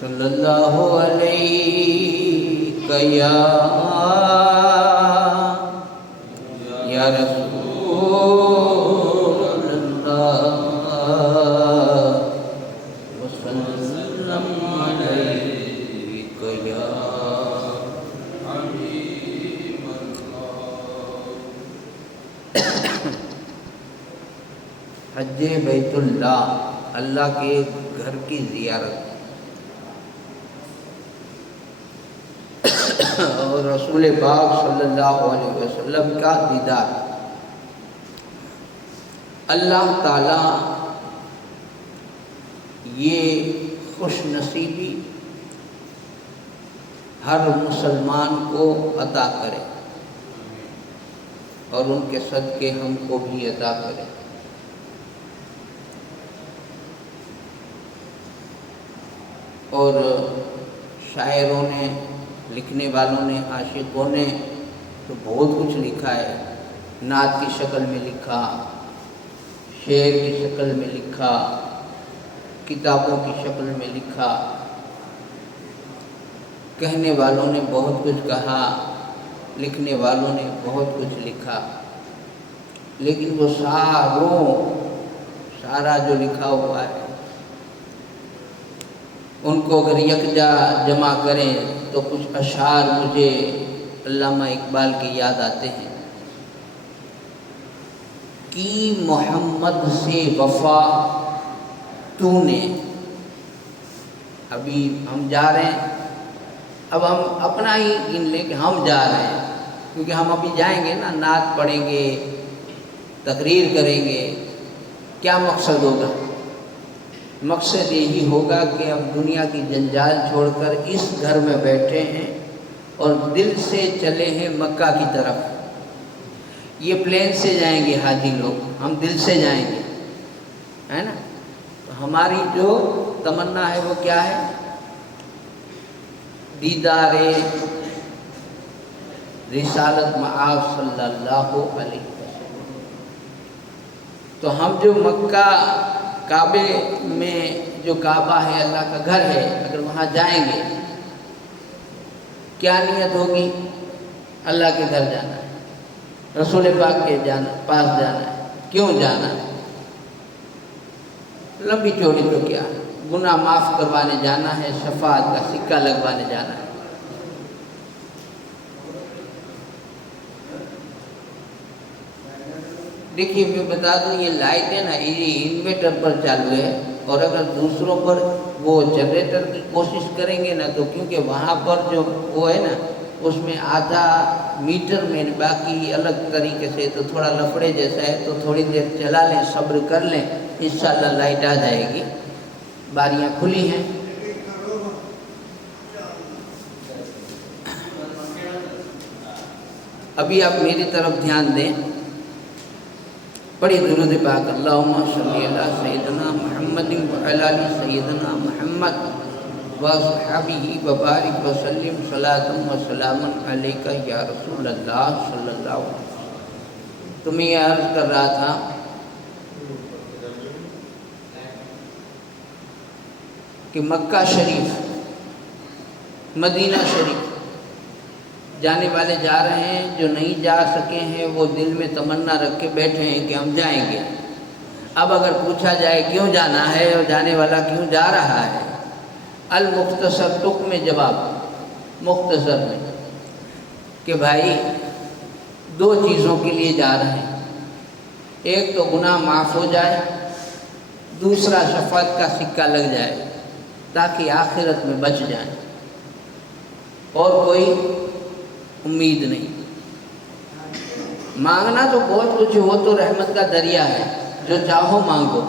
صلی اللہ علیہ یا رسول اللہ وسلم علیک یا حبیب اللہ۔ حج بیت اللہ، اللہ کے گھر کی زیارت اور رسول پاک صلی اللہ علیہ وسلم کا دیدار۔ اللہ تعالیٰ یہ خوش نصیبی ہر مسلمان کو عطا کرے اور ان کے صدقے ہم کو بھی عطا کرے۔ اور شاعروں نے، لکھنے والوں نے، عاشقوں نے تو بہت کچھ لکھا ہے، نعت کی شکل میں لکھا، شعر کی شکل میں لکھا، کتابوں کی شکل میں لکھا، کہنے والوں نے بہت کچھ کہا، لکھنے والوں نے بہت کچھ لکھا، لیکن وہ سارا جو لکھا ہوا ہے ان کو اگر یکجا جمع کریں تو کچھ اشعار مجھے علامہ اقبال کے یاد آتے ہیں۔ کی محمد سے وفا تو نے، ابھی ہم جا رہے ہیں، اب ہم اپنا ہی گن لیں کہ ہم جا رہے ہیں، کیونکہ ہم ابھی جائیں گے نا، نعت پڑھیں گے، تقریر کریں گے، کیا مقصد ہوگا؟ مقصد یہی ہوگا کہ اب دنیا کی جنجال چھوڑ کر اس گھر میں بیٹھے ہیں اور دل سے چلے ہیں مکہ کی طرف۔ یہ پلین سے جائیں گے حاجی لوگ، ہم دل سے جائیں گے، ہے نا؟ تو ہماری جو تمنا ہے وہ کیا ہے؟ دیدار رسالت مآب صلی اللہ علیہ وسلم۔ تو ہم جو مکہ کعبے میں، جو کعبہ ہے اللہ کا گھر ہے، اگر وہاں جائیں گے کیا نیت ہوگی؟ اللہ کے گھر جانا ہے، رسول پاک کے پاس جانا ہے۔ کیوں جانا ہے؟ لمبی چوڑی تو کیا ہے، گناہ معاف کروانے جانا ہے، شفاعت کا سکہ لگوانے جانا ہے۔ دیکھیے میں بتا دوں، یہ لائٹیں نا یہ انویٹر پر چالو ہے، اور اگر دوسروں پر وہ جنریٹر کی کوشش کریں گے نا تو کیونکہ وہاں پر جو وہ ہے نا اس میں آدھا میٹر میں باقی الگ طریقے سے، تو تھوڑا لفڑے جیسا ہے، تو تھوڑی دیر چلا لیں، صبر کر لیں، انشاءاللہ لائٹ آ جائے گی۔ باریاں کھلی ہیں۔ ابھی آپ میری طرف دھیان دیں، بڑی درود پاک، اللہم صلی علی سیدنا محمد وعلی آل سیدنا محمد واصحابہ وبارک وسلم صلاۃ و سلام علیک یا رسول اللہ صلی اللہ علیہ وسلم۔ تو میں یہ عرض کر رہا تھا کہ مکہ شریف، مدینہ شریف جانے والے جا رہے ہیں، جو نہیں جا سکے ہیں وہ دل میں تمنا رکھ کے بیٹھے ہیں کہ ہم جائیں گے۔ اب اگر پوچھا جائے کیوں جانا ہے اور جانے والا کیوں جا رہا ہے، المختصر تک میں جواب، مختصر میں، کہ بھائی دو چیزوں کے لیے جا رہے ہیں، ایک تو گناہ معاف ہو جائے، دوسرا شفاعت کا سکہ لگ جائے تاکہ آخرت میں بچ جائیں، اور کوئی امید نہیں۔ مانگنا تو بہت کچھ، وہ تو رحمت کا دریا ہے، جو چاہو مانگو،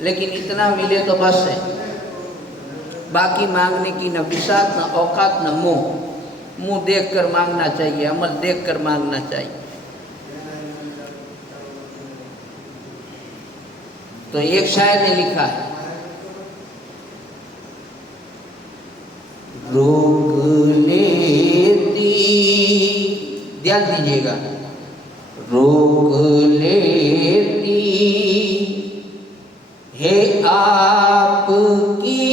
لیکن اتنا ملے تو بس ہے، باقی مانگنے کی نہ بساط، نہ اوقات، نہ منہ دیکھ کر مانگنا چاہیے، عمل دیکھ کر مانگنا چاہیے۔ تو ایک شاعر نے لکھا ہے، روک لیتی، دھیان دیجیے گا، روک لیتی ہے آپ کی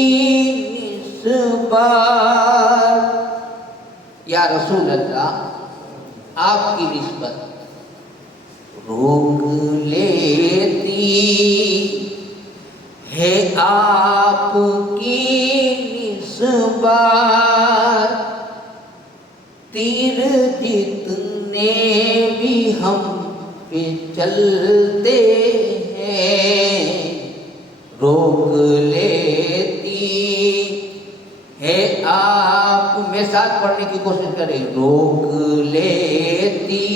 آپ کی نسبت، روک لیتی ہے آپ کی نسبت، تیر جتنے بھی ہم پہ چلتے ہیں، روک لیتی ہے آپ، میں ساتھ پڑھنے کی کوشش کریں، روک لیتی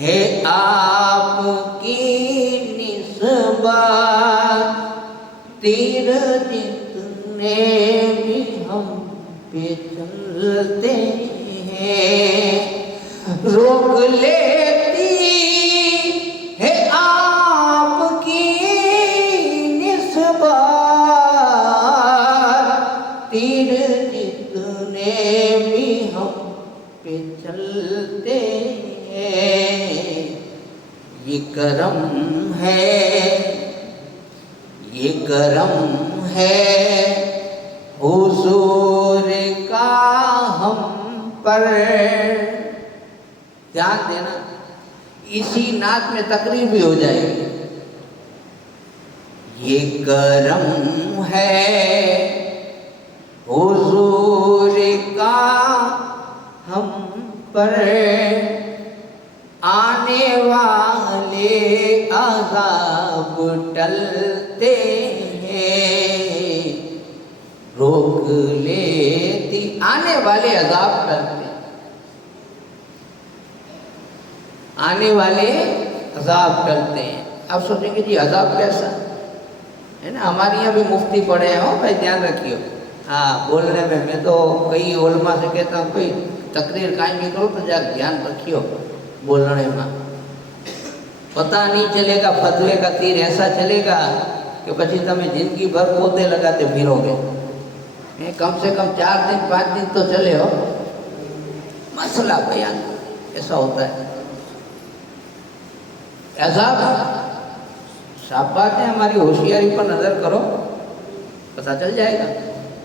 ہے آپ کی نسبت، تیر جتنے بھی ہم پہ چلتے ہیں، روک لیتی ہے آپ کی نسبت، تیر جتنے بھی ہم پہ چلتے ہیں، یہ کرم ہے، یہ کرم ہے حضور کا ہم پر۔ دھیان دینا، اسی نعت میں تقریر بھی ہو جائے گی۔ یہ کرم ہے حضور کا ہم پر، آنے والے عذاب ٹلتے ہیں، روک لیتی، آنے والے عذاب ٹلتے ہیں، آنے والے عذاب ٹلتے ہیں۔ اب سوچیں گے جی عذاب کیسا ہے نا، ہمارے یہاں بھی مفتی پڑھے ہیں، بھائی دھیان رکھیے، ہاں بولنے میں تو کئی علماء سے کہتا ہوں کوئی تقریر قائم بھی کرو تو جا دھیان رکھیو بولنے میں، پتہ نہیں چلے گا فتوے کا تیر ایسا چلے گا کہ پچھی تمہیں زندگی بھر پودے لگاتے پھرو گے، کم سے کم 4 دن 5 دن تو چلے ہو، مسئلہ بیان ایسا ہوتا ہے۔ عذاب صاف بات ہے، ہماری ہوشیاری پر نظر کرو پتہ چل جائے گا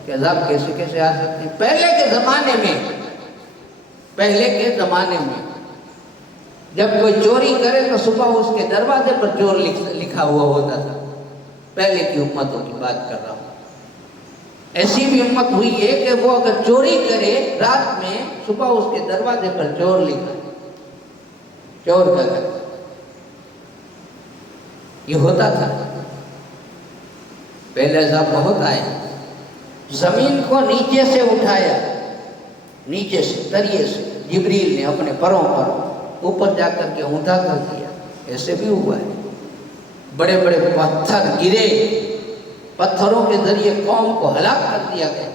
کہ عذاب کیسے کیسے آ سکتے ہیں۔ پہلے کے زمانے میں جب کوئی چوری کرے تو صبح اس کے دروازے پر چور لکھا ہوا ہوتا تھا، پہلے کی امتوں کی بات کر رہا ہوں۔ ایسی بھی امت ہوئی ہے کہ وہ اگر چوری کرے رات میں، صبح اس کے دروازے پر چور لکھا، چور کا گھر، یہ ہوتا تھا پہلے۔ عذاب بہت آئے، زمین کو نیچے سے اٹھایا، نیچے سے تریے سے جبریل نے اپنے پروں پر اوپر جا کر کے اونچا کر دیا، ایسے بھی ہوا ہے۔ بڑے بڑے پتھر گرے، پتھروں کے ذریعے قوم کو ہلاک کر دیا گیا،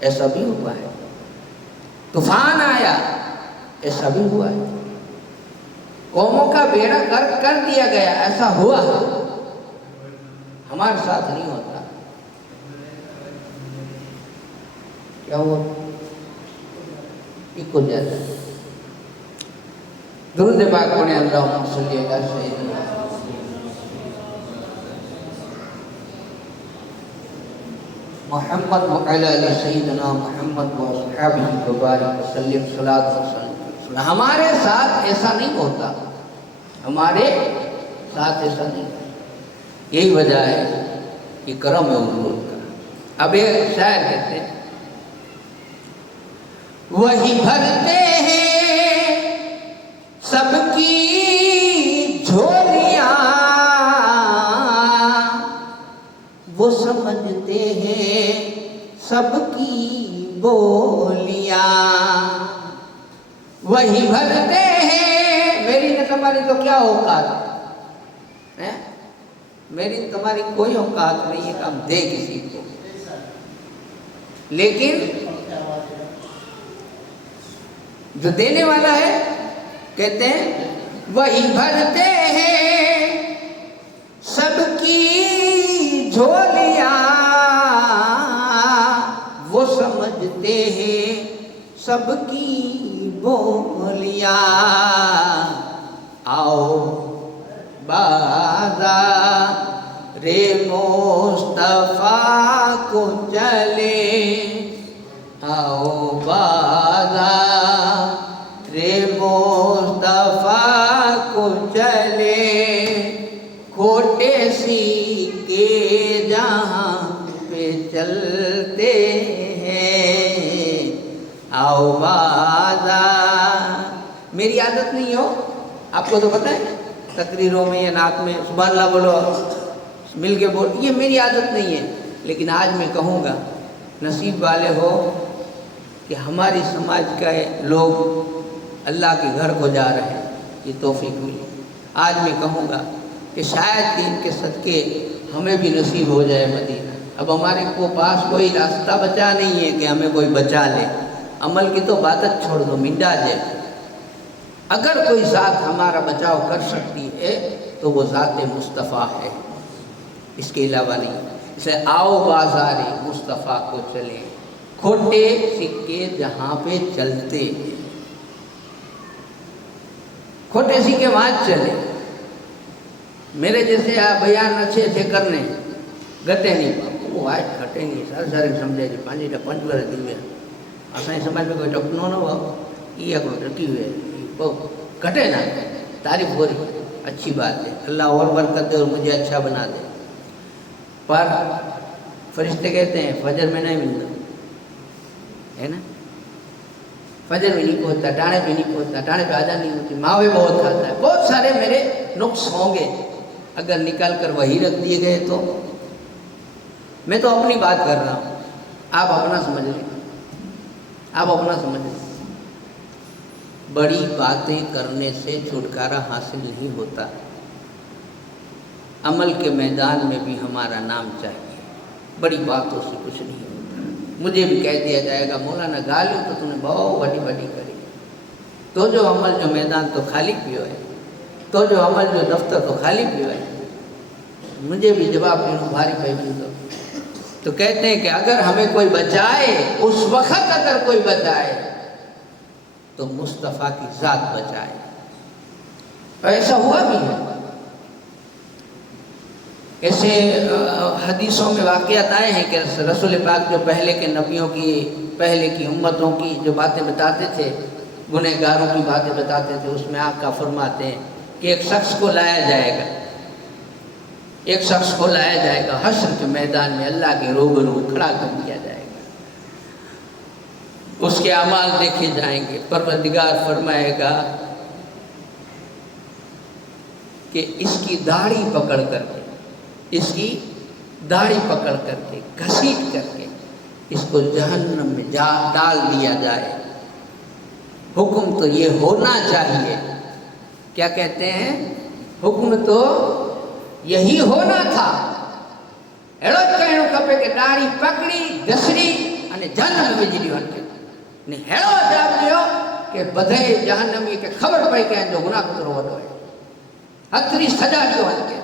ایسا بھی ہوا ہے۔ طوفان آیا، ایسا بھی ہوا ہے۔ قوموں کا بیڑا غرق کر دیا گیا، ایسا ہوا ہے، ہمارے ساتھ نہیں ہوتا۔ کیا ہوا؟ ایک کو جاتا ہے، درود پاک پڑھیں، اللہم صلی علی سیدنا محمد وعلی آل سیدنا محمد واصحابہ وبارک وسلم صلاۃ وسلم۔ ہمارے ساتھ ایسا نہیں ہوتا، ہمارے ساتھ ایسا نہیں ہوتا، یہی وجہ ہے کہ کرم ہے حضور کا۔ اب ایک شاعر کہتے ہیں، وہی بھرتے ہیں سب کی جھولیاں، وہ سمجھتے ہیں سب کی بولیاں، وہی بھرتے ہیں، میری نہ تمہاری تو کیا اوقات ہے، میری تمہاری کوئی اوقات نہیں ہے کہ ہم دے کسی کو، لیکن جو دینے والا ہے کہتے ہیں وہی بھرتے ہیں سب کی جھولیاں، وہ سمجھتے ہیں سب کی بولیاں، آؤ بازار مصطفیٰ کو چلے، آؤ بازار چلتے ہیں، آؤ بازار. میری عادت نہیں ہو، آپ کو تو پتہ ہے تقریروں میں یا نعت میں سبحان اللہ بولو، مل کے بول، یہ میری عادت نہیں ہے. لیکن آج میں کہوں گا نصیب والے ہو کہ ہماری سماج کے لوگ اللہ کے گھر کو جا رہے ہیں، یہ توفیق ملی. آج میں کہوں گا کہ شاید دین کے صدقے ہمیں بھی نصیب ہو جائے مدینہ. اب ہمارے کو پاس کوئی راستہ بچا نہیں ہے کہ ہمیں کوئی بچا لے. عمل کی تو باتت چھوڑ دو، منڈا جائے. اگر کوئی ذات ہمارا بچاؤ کر سکتی ہے تو وہ ذات مصطفیٰ ہے، اس کے علاوہ نہیں. اسے آؤ بازار مصطفیٰ کو چلیں، کھوٹے سکے جہاں پہ چلتے ہیں، کھوٹے سکے وہاں چلے. میرے جیسے بیان اچھے اچھے کرنے گھٹے نہیں پاؤ، وہ آج گھٹیں گے سارے سمجھے جی 5 ور تھی ہوئے. اصل سمجھ میں کوئی ٹکنو نہ ہو، یہ کوئی ٹکی ہوئے گھٹے نہ. تعریف ہو رہی، اچھی بات ہے، اللہ اور برکت دے اور مجھے اچھا بنا دے. پر فرشتے کہتے ہیں فجر میں نہیں ملتا ہے نا، فجر میں نہیں پہنچتا، ٹانے پہ نہیں پہنچتا، ٹانے پہ آجا نہیں ہوتی، ماوے بہت کھاتا ہے. بہت سارے میرے نقص ہوں گے، اگر نکال کر وہی رکھ دیے گئے تو. میں تو اپنی بات کر رہا ہوں، آپ اپنا سمجھ لیں، آپ اپنا سمجھ لیں. بڑی باتیں کرنے سے چھٹکارا حاصل نہیں ہوتا. عمل کے میدان میں بھی ہمارا نام چاہیے، بڑی باتوں سے کچھ نہیں ہوتا. مجھے بھی کہہ دیا جائے گا مولانا گالی تو تم نے بہت بڑی بڑی کری، تو جو عمل جو میدان تو خالی پیو ہے، تو جو عمل جو دفتر تو خالی پیو ہے. مجھے بھی جواب دینا بھاری پہ تو کہتے ہیں کہ اگر ہمیں کوئی بچائے، اس وقت اگر کوئی بچائے تو مصطفیٰ کی ذات بچائے. ایسا ہوا بھی ہے. ایسے حدیثوں میں واقعات آئے ہیں کہ رسول پاک جو پہلے کے نبیوں کی، پہلے کی امتوں کی جو باتیں بتاتے تھے، گنہگاروں کی باتیں بتاتے تھے، اس میں آپ کا فرماتے ہیں کہ ایک شخص کو لایا جائے گا، ایک شخص کو لایا جائے گا حشر کے میدان میں، اللہ کے روبرو کھڑا کر دیا جائے گا. اس کے اعمال دیکھے جائیں گے. پروردگار فرمائے گا کہ اس کی داڑھی پکڑ کر کے، اس کی داڑھی پکڑ کر کے، گھسیٹ کر کے اس کو جہنم میں ڈال دیا جائے. حکم تو یہ ہونا چاہیے، کیا کہتے ہیں، حکم تو یہی ہونا تھا. ایڑو کہنو کپے کہ داڑھی پکڑی گھسڑی અને جہنم میں وجھی ورتے نے. ایڑو جواب دیو کہ بدھے جہنمی کے خبر پئی کہ جو گناہ کترو وڈو ہے، ہتری سجا دیو ہن کے.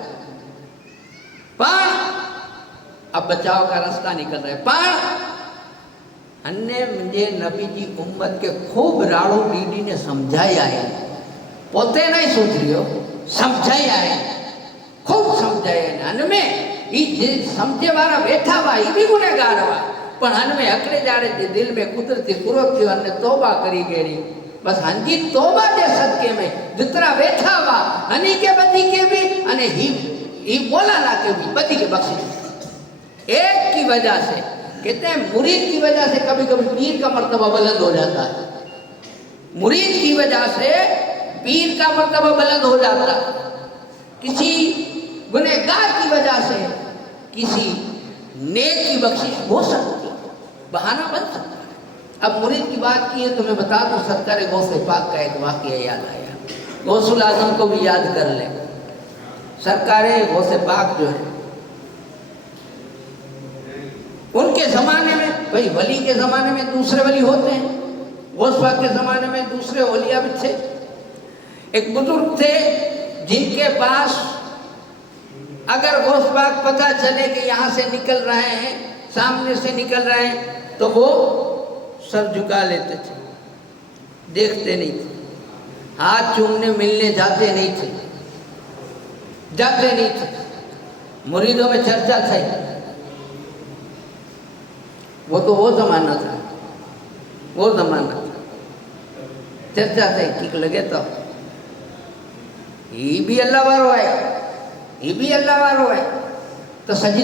پر اب بچاؤ کا راستہ نکل رہا ہے. پر اننے مجھے نبی جی امت کے خوب راڑو ڈیڈی نے سمجھایا ہے، پوتے نہیں سوچ رہی ہو، سمجھایا ہے، خوب سمجھایا ہے. ان میں یہ سمجھے والا بیٹھا ہوا یہ بھی گنہگار ہوا، پر ان میں اکڑے جاڑے تھے، دل میں قدرتی قرب تھی، اننے توبہ کری گیری. بس ہنجی توبہ دے صدقے میں جتنا بیٹھا ہوا ہنی کے بدی کے بھی انہیں ہی مولانا کے بھی بدی کے بخشی. ایک کی وجہ سے کہتے ہیں مرید کی وجہ سے کبھی کبھی پیر کا مرتبہ بلند ہو جاتا ہے، مرید کی وجہ سے پیر کا مرتبہ بلند ہو جاتا ہے. کسی گنہگار کی وجہ سے کسی نیک کی بخشش ہو سکتی، بہانہ بن سکتا ہے. اب مرید کی بات کی ہے تو میں بتا دوں، سرکار غوث پاک کا ایک واقعہ یاد آیا. غوث الاعظم کو بھی یاد کر لیں. سرکار غوث پاک جو ہے ان کے زمانے میں، بھئی ولی کے زمانے میں دوسرے ولی ہوتے ہیں، غوث پاک کے زمانے میں دوسرے اولیاء بھی تھے. ایک بزرگ تھے جن کے پاس اگر غوث پاک پتہ چلے کہ یہاں سے نکل رہے ہیں، سامنے سے نکل رہے ہیں، تو وہ سر جھکا لیتے تھے، دیکھتے نہیں تھے، ہاتھ چومنے ملنے جاتے نہیں تھے، جاتے نہیں تھے. مریدوں میں چرچا تھا، وہ تو وہ زمانہ تھا، وہ زمانہ تھا، چرچا تھا. ٹھیک لگے تو یہ بھی اللہ وارو ہے، یہ بھی اللہ وارو ہے. તો સજી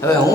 હવે હું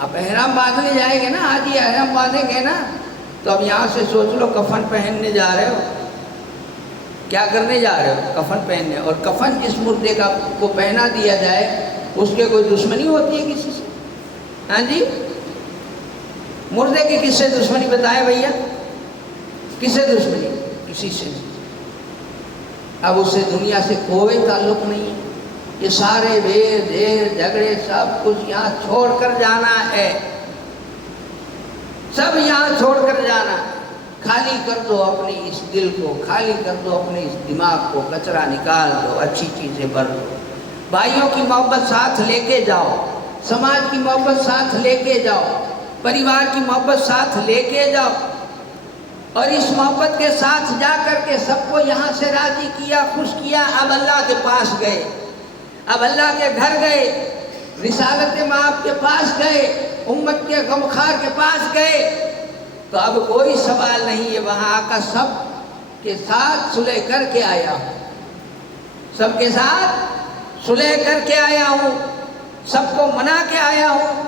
اب احرام باندھنے جائیں گے نا، آج ہی احرام باندھیں گے نا، تو اب یہاں سے سوچ لو کفن پہننے جا رہے ہو، کیا کرنے جا رہے ہو؟ کفن پہننے. اور کفن جس مردے کا کو پہنا دیا جائے اس کے کوئی دشمنی ہوتی ہے کسی سے؟ ہاں جی، مردے کی کس سے دشمنی بتائے بھیا؟ کس سے دشمنی؟ کسی سے نہیں. اب اس سے دنیا سے کوئی تعلق نہیں ہے. یہ سارے بھید جھگڑے سب کچھ یہاں چھوڑ کر جانا ہے، سب یہاں چھوڑ کر جانا. خالی کر دو اپنی اس دل کو، خالی کر دو اپنے اس دماغ کو، کچرا نکال دو، اچھی چیزیں بھر دو. بھائیوں کی محبت ساتھ لے کے جاؤ، سماج کی محبت ساتھ لے کے جاؤ، پریوار کی محبت ساتھ لے کے جاؤ. اور اس محبت کے ساتھ جا کر کے سب کو یہاں سے راضی کیا، خوش کیا. اب اللہ کے پاس گئے، اب اللہ کے گھر گئے، رسالت مآب کے پاس گئے، امت کے غمخوار کے پاس گئے، تو اب کوئی سوال نہیں ہے. وہاں آقا سب کے ساتھ صلح کر کے آیا ہوں، سب کے ساتھ صلح کر کے آیا ہوں، سب کو منا کے آیا ہوں،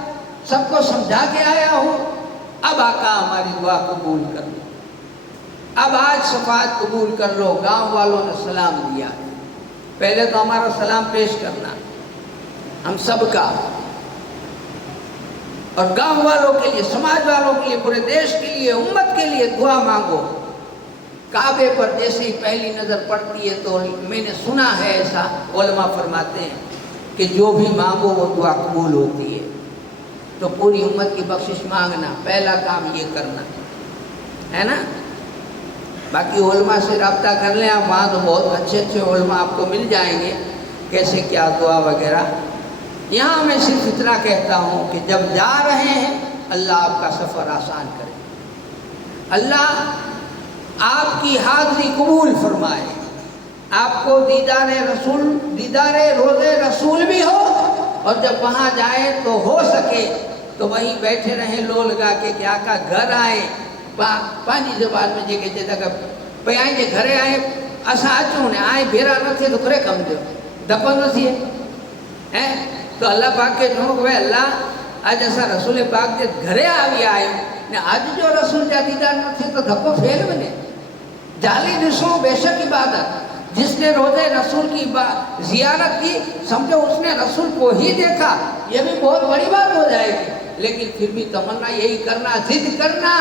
سب کو سمجھا کے آیا ہوں. اب آقا ہماری دعا قبول کر لو، اب آج شفاعت قبول کر لو. گاؤں والوں نے سلام دیا، پہلے تو ہمارا سلام پیش کرنا ہم سب کا، اور گاؤں والوں کے لیے، سماج والوں کے لیے، پورے دیش کے لیے، امت کے لیے دعا مانگو. کعبے پر جیسے ہی پہلی نظر پڑتی ہے تو میں نے سنا ہے ایسا، علماء فرماتے ہیں کہ جو بھی مانگو وہ دعا قبول ہوتی ہے. تو پوری امت کی بخشش مانگنا، پہلا کام یہ کرنا ہے نا. باقی علماء سے رابطہ کر لیں آپ، وہاں تو بہت اچھے اچھے علماء آپ کو مل جائیں گے، کیسے کیا دعا وغیرہ. یہاں میں صرف اتنا کہتا ہوں کہ جب جا رہے ہیں اللہ آپ کا سفر آسان کرے، اللہ آپ کی حاضری قبول فرمائے، آپ کو دیدار رسول، دیدار روز رسول بھی ہو، اور جب وہاں جائیں تو ہو سکے تو وہیں بیٹھے رہیں لو لگا کے کہ آقا گھر آئے. پانچی زبان میں جے کہتے تھا کہ آئیں جے گھرے آئے اسا اچوں نے آئے بھیرا نہ تھے تو کرے کم دو دپو نہ تھے ہیں. تو اللہ پاک کے جو کہ اللہ آج ایسا رسول پاک دے گھرے آوی آئے نے آج جو رسول جا دیدار نہ تھے تو دھکو پھیل بنے. جالی نسو بے شک عبادت، جس نے روزے رسول کی زیارت کی سمجھو اس نے رسول کو ہی دیکھا. یہ بھی بہت بڑی بات ہو جائے گی، لیکن پھر بھی تمنا یہی کرنا، ضد کرنا،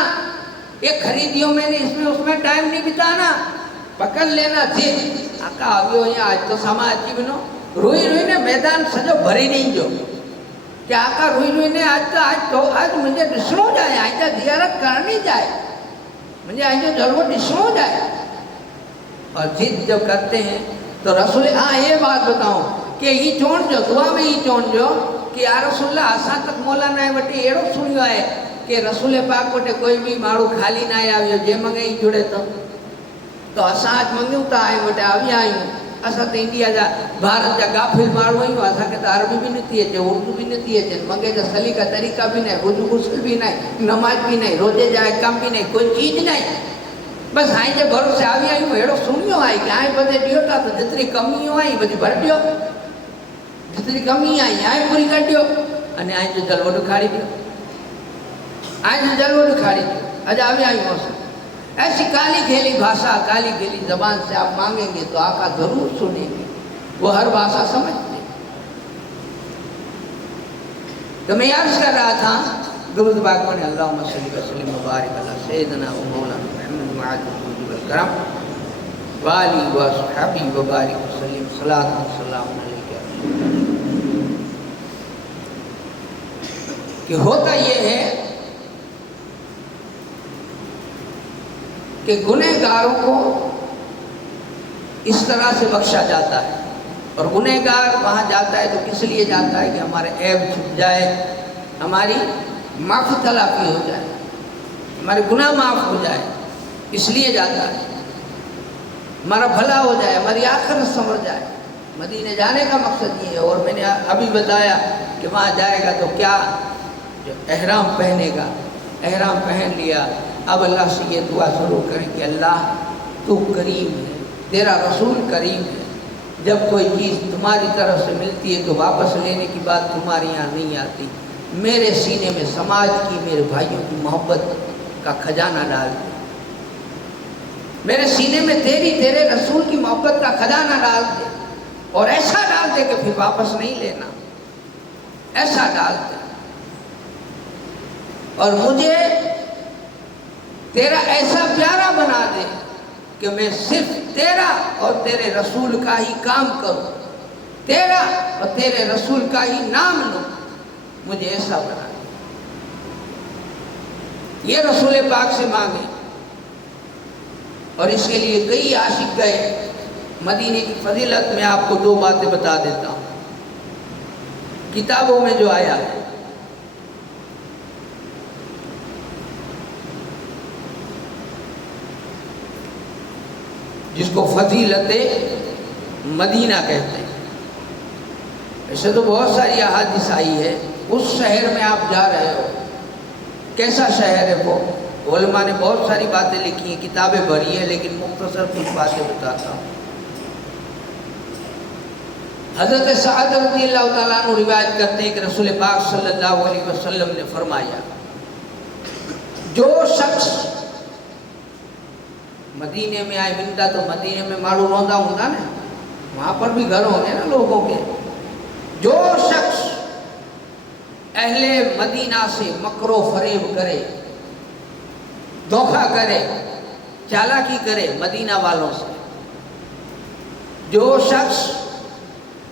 یہ خریدیوں میں نے اس میں ٹائم نہیں بتانا، پکڑ لینا ضد. آقا آگے ہوئی آج تو سماج کی بنو روئی روئی نے میدان سجو بھری نہیں جو کہ آقا روئی روئی نے آج مجھے ڈسنو جائے، آج زیارت کرنی جائے، مجھے آج ضرور ڈسنو جائے. اور ضد جب کرتے ہیں تو رسول یہ بات بتاؤں کہ یہ چون جو دعا میں یہ چون جو کہ یا رسول اللہ اساں تک مولانا ہے وٹی ایڑو سنیو ہے کہ رسول پاک وٹے کوئی بھی ماڑو خالی نہ آیا جے منگے ہی جڑے تو اساں آج منگیوں تا آئے وٹے آوی آئیوں. اساں تو انڈیا جا بھارت جا غافل ماڑو آئیوں، اساں کے تو عربی بھی نہیں اچے، اردو بھی نہیں اچے، منگے جا سلیقہ طریقہ بھی نہیں، وضو غسل بھی نہیں، نماز بھی نہیں، روزے جا کام بھی نہیں، کوئی چیز نہیں. بس آئیں جے بھروسے آوی آئیوں ایڑو سنیو آئی کہ آئیں بدے ڈیو تا تو جتری کمیوں آئی بدی بھر ڈیو، جتری کمی آئی آئیں پوری کر ڈیو، انہیں آئیں جو جلوہ دکھاڑی ڈیو، آئیں جو جلوہ دکھاڑی ڈیو. آج آوی آئیوں موسم ایسی کالی کھیلی بھاشا، کالی کھیلی زبان سے آپ مانگیں گے تو آقا ضرور سنیں گے، وہ ہر بھاشا سمجھتے ہیں. تو میں عرض کر رہا تھا درود پاک پڑھیں اللہم صلی وسلم وبارک علی سیدنا و مولانا محمد وعلى آلہ والکرام وآلہ وصحبہ وبارک وسلم صلاۃ والسلام علیکہ. کہ ہوتا یہ ہے کہ گنہگاروں کو اس طرح سے بخشا جاتا ہے، اور گنہگار وہاں جاتا ہے تو کس لیے جاتا ہے کہ ہمارے عیب چھپ جائے، ہماری معافی تلافی ہو جائے، ہمارے گناہ معاف ہو جائے، اس لیے جاتا ہے، ہمارا بھلا ہو جائے، ہماری آخرت سنور جائے. مدینے جانے کا مقصد یہ ہے. اور میں نے ابھی بتایا کہ وہاں جائے گا تو کیا، جو احرام پہنے گا، احرام پہن لیا، اب اللہ سے یہ دعا ضرور کریں کہ اللہ تو کریم ہے، تیرا رسول کریم ہے. جب کوئی چیز تمہاری طرف سے ملتی ہے تو واپس لینے کی بات تمہارے یہاں نہیں آتی. میرے سینے میں سماج کی، میرے بھائیوں کی محبت کا خزانہ ڈال دے، میرے سینے میں تیرے رسول کی محبت کا خزانہ ڈال دے، اور ایسا ڈال دے کہ پھر واپس نہیں لینا، ایسا ڈال دے، اور مجھے تیرا ایسا پیارا بنا دے کہ میں صرف تیرا اور تیرے رسول کا ہی کام کروں، تیرا اور تیرے رسول کا ہی نام لوں، مجھے ایسا بنا دے۔ یہ رسول پاک سے مانگے، اور اس کے لیے کئی عاشق گئے۔ مدینے کی فضیلت میں آپ کو 2 باتیں بتا دیتا ہوں، کتابوں میں جو آیا ہے۔ جس کو فضیلت مدینہ کہتے ہیں۔ ایسے تو بہت ساری احادیث آئی ہے، اس شہر میں آپ جا رہے ہو، کیسا شہر ہے وہ؟ علماء نے بہت ساری باتیں لکھی ہیں، کتابیں بھری ہیں، لیکن مختصر کچھ باتیں بتاتا ہوں۔ حضرت سعد رضی اللہ تعالیٰ عنہ روایت کرتے ہیں کہ رسول پاک صلی اللہ علیہ وسلم نے فرمایا، جو شخص مدینے میں آئے بندہ، تو مدینے میں ماڑو روندا ہوتا نا، وہاں پر بھی گھر ہوں گے نا لوگوں کے، جو شخص اہل مدینہ سے مکر و فریب کرے، دھوکہ کرے، چالاکی کرے مدینہ والوں سے، جو شخص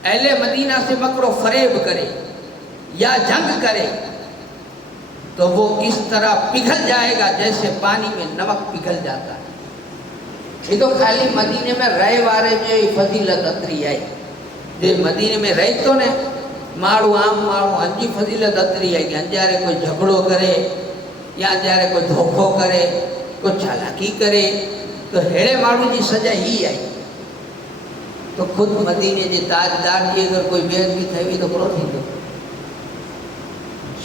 اہل مدینہ سے مکر و فریب کرے یا جنگ کرے، تو وہ اس طرح پگھل جائے گا جیسے پانی میں نمک پگھل جاتا ہے۔ یہ تو خالی مدینے میں رہے وارے جو فضیلت اتری آئی، جو مدینے میں رہے تو نے ماڑو عام ماڑو ہنجی فضیلت اتری آئی کہ انجارے کوئی جھگڑو کرے یا انجارے کوئی دھوکھو کرے، کوئی چالاکی کرے، تو ہیڑے ماڑو جی سزا ہی آئی۔ تو خود مدینے جی تاجدار جی اگر کوئی بے ادبی تھے بھی تو کرو تھی تو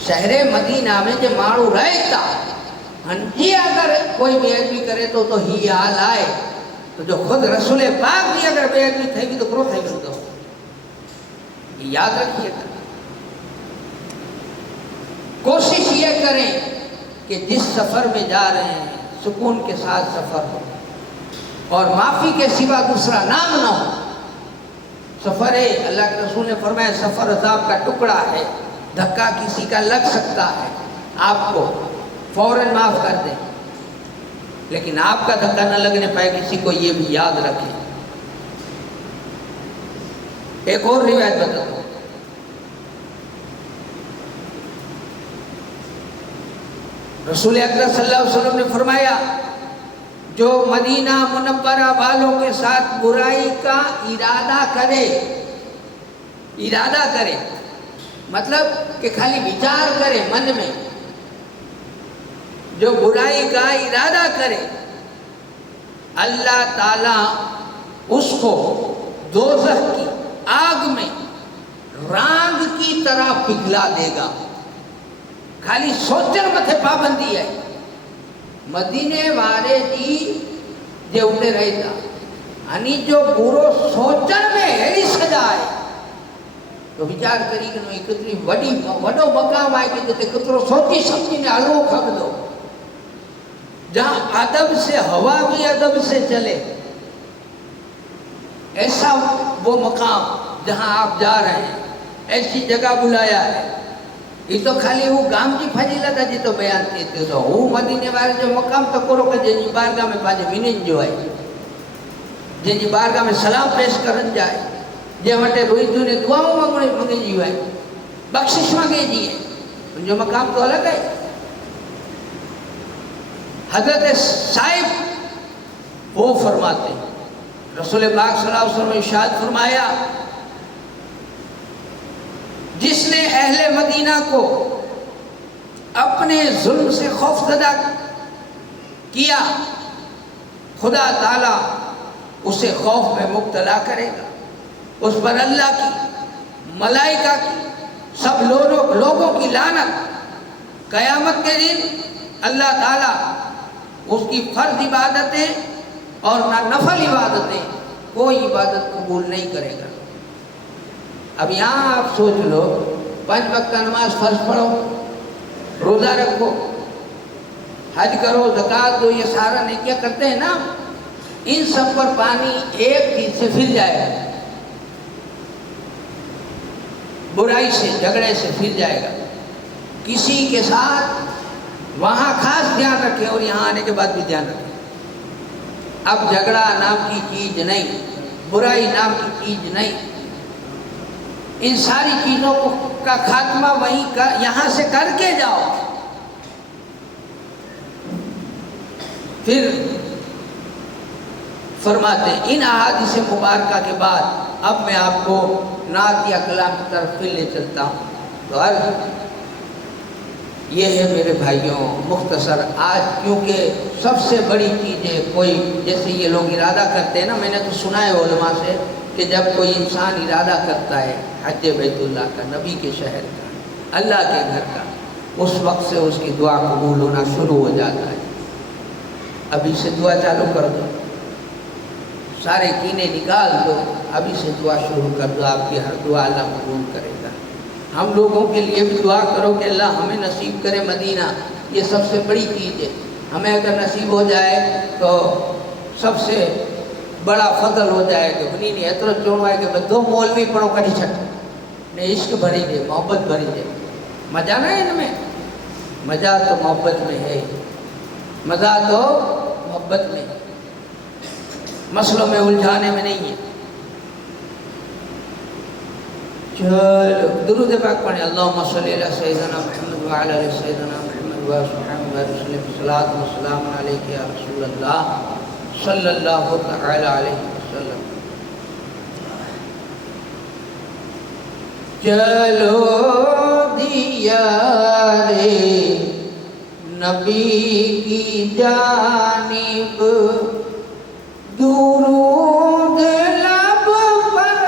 شہر مدینہ میں جو ماڑو رہتا ہنجی اگر کوئی بے ادبی کرے تو ہی حال آئے، تو جو خود رسول پاک بھی اگر بے ادبی تھے بھی تو کرو تھے تو یاد رکھیے گا۔ کوشش یہ کریں کہ جس سفر میں جا رہے ہیں سکون کے ساتھ سفر ہو، اور معافی کے سوا دوسرا نام نہ ہو۔ سفر ہے، اللہ کے رسول نے فرمایا سفر عذاب کا ٹکڑا ہے، دھکا کسی کا لگ سکتا ہے، آپ کو فوراً معاف کر دیں، لیکن آپ کا دھکا نہ لگنے پائے کسی کو، یہ بھی یاد رکھیں۔ ایک اور روایت بتاتا ہوں، رسول اکرم صلی اللہ علیہ وسلم نے فرمایا، جو مدینہ منورہ والوں کے ساتھ برائی کا ارادہ کرے، مطلب کہ خالی وچار کرے من میں، جو برائی کا ارادہ کرے، اللہ تعالیٰ اس کو دوزخ کی آگ میں رانگ کی طرح پگھلا دے گا۔ خالی سوچن متھے پابندی ہے۔ مدینے والے جی جو اتنے رہتا یعنی جو برو سوچن میں ایڑی سزا ہے، تو وچار کری کہ کتنی وڈو مقام آئے کہ کترو سوچی سمجھی نے ہلو کھب دو، جہاں ادب سے ہوا بھی ادب سے چلے، ایسا وہ مقام جہاں آپ جا رہے ہیں، ایسی جگہ بلایا ہے۔ یہ تو خالی وہ گام کی فضیلت ہے جی تو بیان تھی تو وہ مدینے والے جو مقام تو کرو کہ جن جی بارگاہ میں پانچ منن جو ہے، جن جی بارگاہ میں سلام پیش کرن جائے، جے وٹے روئی جو نے دعاؤں منگے جی ہے، بخشش منگے جی ہے، ان جو مقام تو الگ ہے۔ حضرت صاحب وہ فرماتے ہیں، رسول پاک صلی اللہ علیہ وسلم نے ارشاد فرمایا، جس نے اہل مدینہ کو اپنے ظلم سے خوف زدہ کیا، خدا تعالیٰ اسے خوف میں مبتلا کرے گا، اس پر اللہ کی، ملائکہ کی، سب لوگوں کی لعنت۔ قیامت کے دن اللہ تعالیٰ اس کی فرض عبادتیں اور نفل عبادتیں کوئی عبادت قبول نہیں کرے گا۔ اب یہاں آپ سوچ لو 5 وقت نماز فرض پڑھو، روزہ رکھو، حج کرو، زکوٰۃ دو، یہ سارا نیکیاں کرتے ہیں نا، ان سب پر پانی ایک چیز سے پھر جائے گا، برائی سے، جھگڑے سے پھر جائے گا۔ کسی کے ساتھ وہاں خاص دھیان رکھے اور یہاں آنے کے بعد بھی دھیان رکھے۔ اب جھگڑا نام کی چیز نہیں، برائی نام کی چیز نہیں، ان ساری چیزوں کا خاتمہ یہاں سے کر کے جاؤ۔ پھر فرماتے ہیں ان احادیث مبارکہ کے بعد اب میں آپ کو نعت یا کلام کی طرف پھر لے چلتا ہوں۔ تو عرض یہ ہے میرے بھائیوں، مختصر آج کیونکہ سب سے بڑی چیز ہے، کوئی جیسے یہ لوگ ارادہ کرتے ہیں نا، میں نے تو سنا ہے علماء سے کہ جب کوئی انسان ارادہ کرتا ہے حج بیت اللہ کا، نبی کے شہر کا، اللہ کے گھر کا، اس وقت سے اس کی دعا قبول ہونا شروع ہو جاتا ہے۔ ابھی سے دعا چالو کر دو، سارے کینے نکال دو، ابھی سے دعا شروع کر دو، آپ کی ہر دعا اللہ قبول کرے گا۔ ہم لوگوں کے لیے بھی دعا کرو کہ اللہ ہمیں نصیب کرے مدینہ، یہ سب سے بڑی چیز ہے۔ ہمیں اگر نصیب ہو جائے تو سب سے بڑا فضل ہو جائے کہ بنی نہیں اتنا چوڑ ہے کہ دو مولوی پڑھو کٹی چھٹ نے عشق بھری دے، محبت بھری دے، مزہ نہ ہے ان میں، مزہ تو محبت میں ہے، مزہ تو محبت میں، مسئلوں میں الجھانے میں نہیں ہے۔ چلو درود پاک پڑھیں، اللہم صلی علی سیدنا محمد وعلی علی سیدنا محمد وسلم صلاۃ و سلام علیک یا رسول اللہ صلی اللہ تعالی علیہ وسلم۔ چلو دیار نبی کی جانب درود لب پر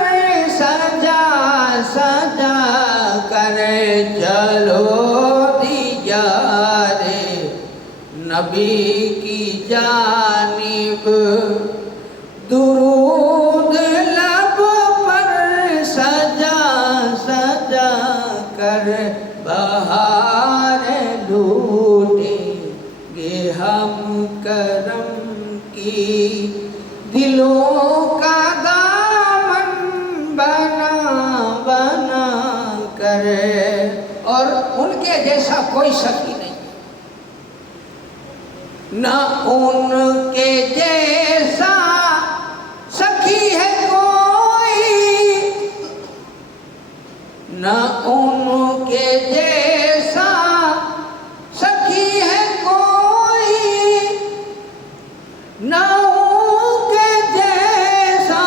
سجا سجا کر، چلو دیار نبی کی جانب درود لب پر سجا سجا کر، بہار لوٹیں گے ہم کرم کی، دلوں کا دامن بنا بنا کر، اور ان کے جیسا کوئی سخی نہیں، نہ ان کے جیسا سخی ہے کوئی، نہ ان کے جیسا سخی ہے کوئی، نہ ان کے جیسا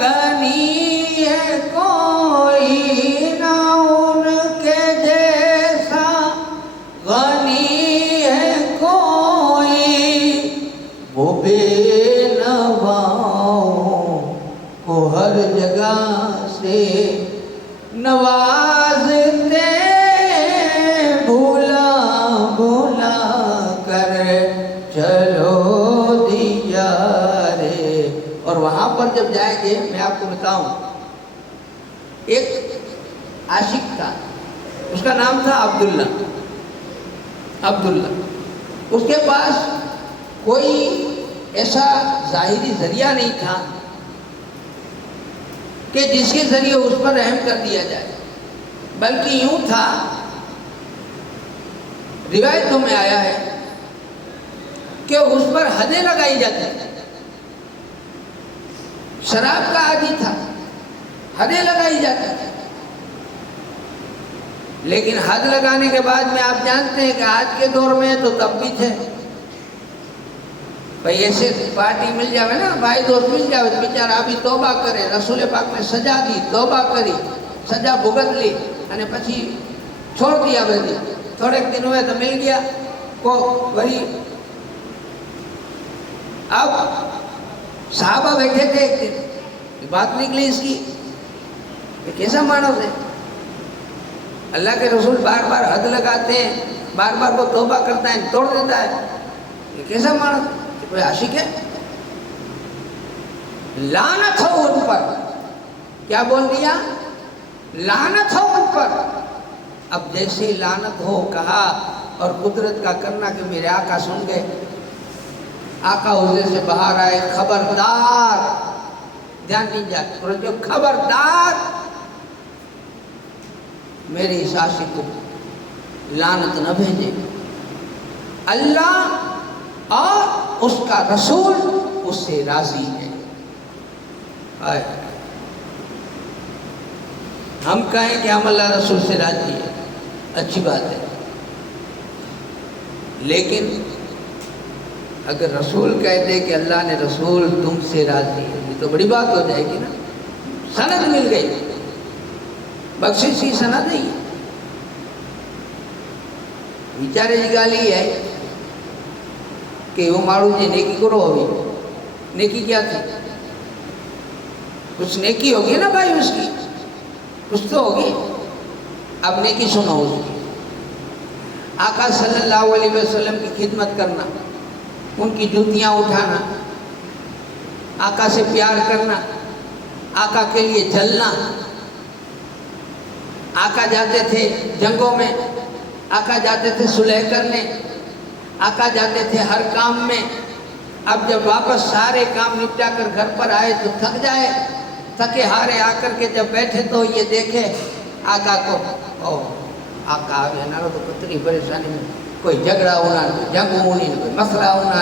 غنی ہے کوئی، نہ ان کے جیسا غنی ہے کوئی، وہ بے نواؤں کو ہر جگہ سے نوازتے بھولا بھولا کر، چلو دیار۔ اور وہاں پر جب جائیں گے میں آپ کو بتاؤں، ایک عاشق تھا، اس کا نام تھا عبداللہ، اس کے پاس کوئی ایسا ظاہری ذریعہ نہیں تھا کہ جس کے ذریعے اس پر رحم کر دیا جائے، بلکہ یوں تھا، روایتوں میں آیا ہے کہ اس پر حدیں لگائی جاتی تھیں، شراب کا عادی تھا، حدیں لگائی جاتی تھیں، لیکن حد لگانے کے بعد میں آپ جانتے ہیں کہ آج کے دور میں تو تب بھی تھے، بھئی ایسے پارٹی مل جاوے نا، بھائی دوست مل جاوے تو بیچارہ ابھی توبہ کرے، رسول پاک نے سزا دی، توبہ کری، سزا بھگت لی، અને પછી چھوڑ دیا بھائی، تھوڑے دن ہوئے تو مل گیا کو وہی۔ اب صحابہ بیٹھے تھے، ایک دن بات نکلی اس کی، یہ کیسا مانو ہے، اللہ کے رسول بار بار حد لگاتے ہیں، بار بار وہ توبہ کرتا ہے توڑ دیتا ہے، یہ کیسا مانو، کوئی عاشق ہے؟ لعنت ہو ان پر، کیا بول دیا؟ لعنت ہو ان پر، اب جیسے لعنت ہو کہا اور قدرت کا کرنا کہ میرے آقا سن گئے. آقا حضرے سے باہر آئے, خبردار, دھیان دیجیے, جو خبردار میرے اس عاشق کو لعنت نہ بھیجے, اللہ اور اس کا رسول اس سے راضی ہے. ہم کہیں کہ ہم اللہ رسول سے راضی ہے, اچھی بات ہے, لیکن اگر رسول کہہ دے کہ اللہ نے رسول تم سے راضی ہے, یہ تو بڑی بات ہو جائے گی نا. سند مل گئی, بخشش کی سند نہیں. بیچارے جی گالی ہے کہ وہ مارو جی نیکی کرو. ہوگی نیکی کیا تھی؟ کچھ نیکی ہوگی نا بھائی, اس کی کچھ تو ہوگی. اب نیکی سنو اس کی. آقا صلی اللہ علیہ وسلم کی خدمت کرنا, ان کی جوتیاں اٹھانا, آقا سے پیار کرنا, آقا کے لیے جلنا. آقا جاتے تھے جنگوں میں, آقا جاتے تھے صلح کرنے, آقا جاتے تھے ہر کام میں. اب جب واپس سارے کام نپٹا کر گھر پر آئے تو تھک جائے, تھکے ہارے آ کر کے جب بیٹھے تو یہ دیکھے آقا کو, او آقا آ گیا نارو تو کتنی پریشانی میں, کوئی جھگڑا ہونا, کوئی جنگ ہونی, کوئی مسئلہ ہونا,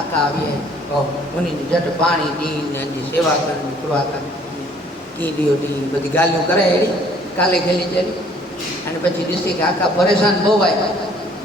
آقا آ گیا او انہیں جٹ پانی ڈی سیوا کرنی, دعا کرنی, کی ڈیو ڈی بધી ગાલીઓ કરે એડી કાલે ખેલી ચલી. અને પછી ડીસી કે આખા પરેશાન બહુ ભાઈ,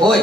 હોય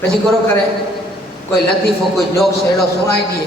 પછી કરો કરે કોઈ લતીફો કોઈ જોક્સ એડો સુણાઈ દીએ.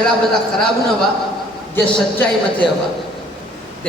એડા બધા ખરાબ ન હવા જે સચ્ચાઈ મથે હવા. તે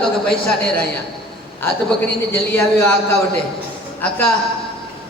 તો કે પૈસા દે રહ્યા. હાથ પકડીને જલ્દી આવ્યો આકા વટે. આકા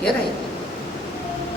કે રહી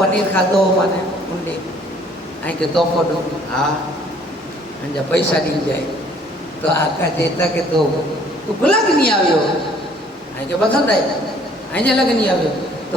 પનીર ખાતો મને ઊંડી અહીં કે તોફો દો. હા અને પૈસા દી જાય તો આકા દેતા કે તો તું ભલા કે નહીં આવ્યો અહીં કે પસંદ આવ્યો અહીં જે લગ નહીં આવ્યો તો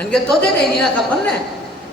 અનકે તો દે નહીં ના ખબર ને.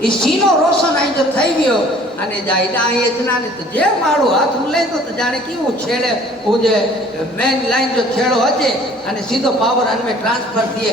એ સીનો રોશન અહીં જો થઈ ગયો અને જાય એના ને તો જે માળું હાથ લઈ તો જાણે કેવું છેડે હું જે મેન લાઈન જો છેડો હશે અને સીધો પાવર અને ટ્રાન્સફર થઈએ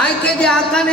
અહીં કે જે આકાને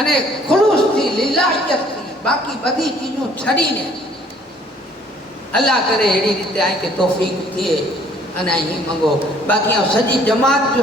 અને ખુલૂસથી લીલાહિયતથી બાકી બધી ચીજો છડીને અલ્લાહ કરે એડી રીતે અહીં કે તોફીક થઈએ અને અહીં મંગો। બાકી આ સજી જમાત જો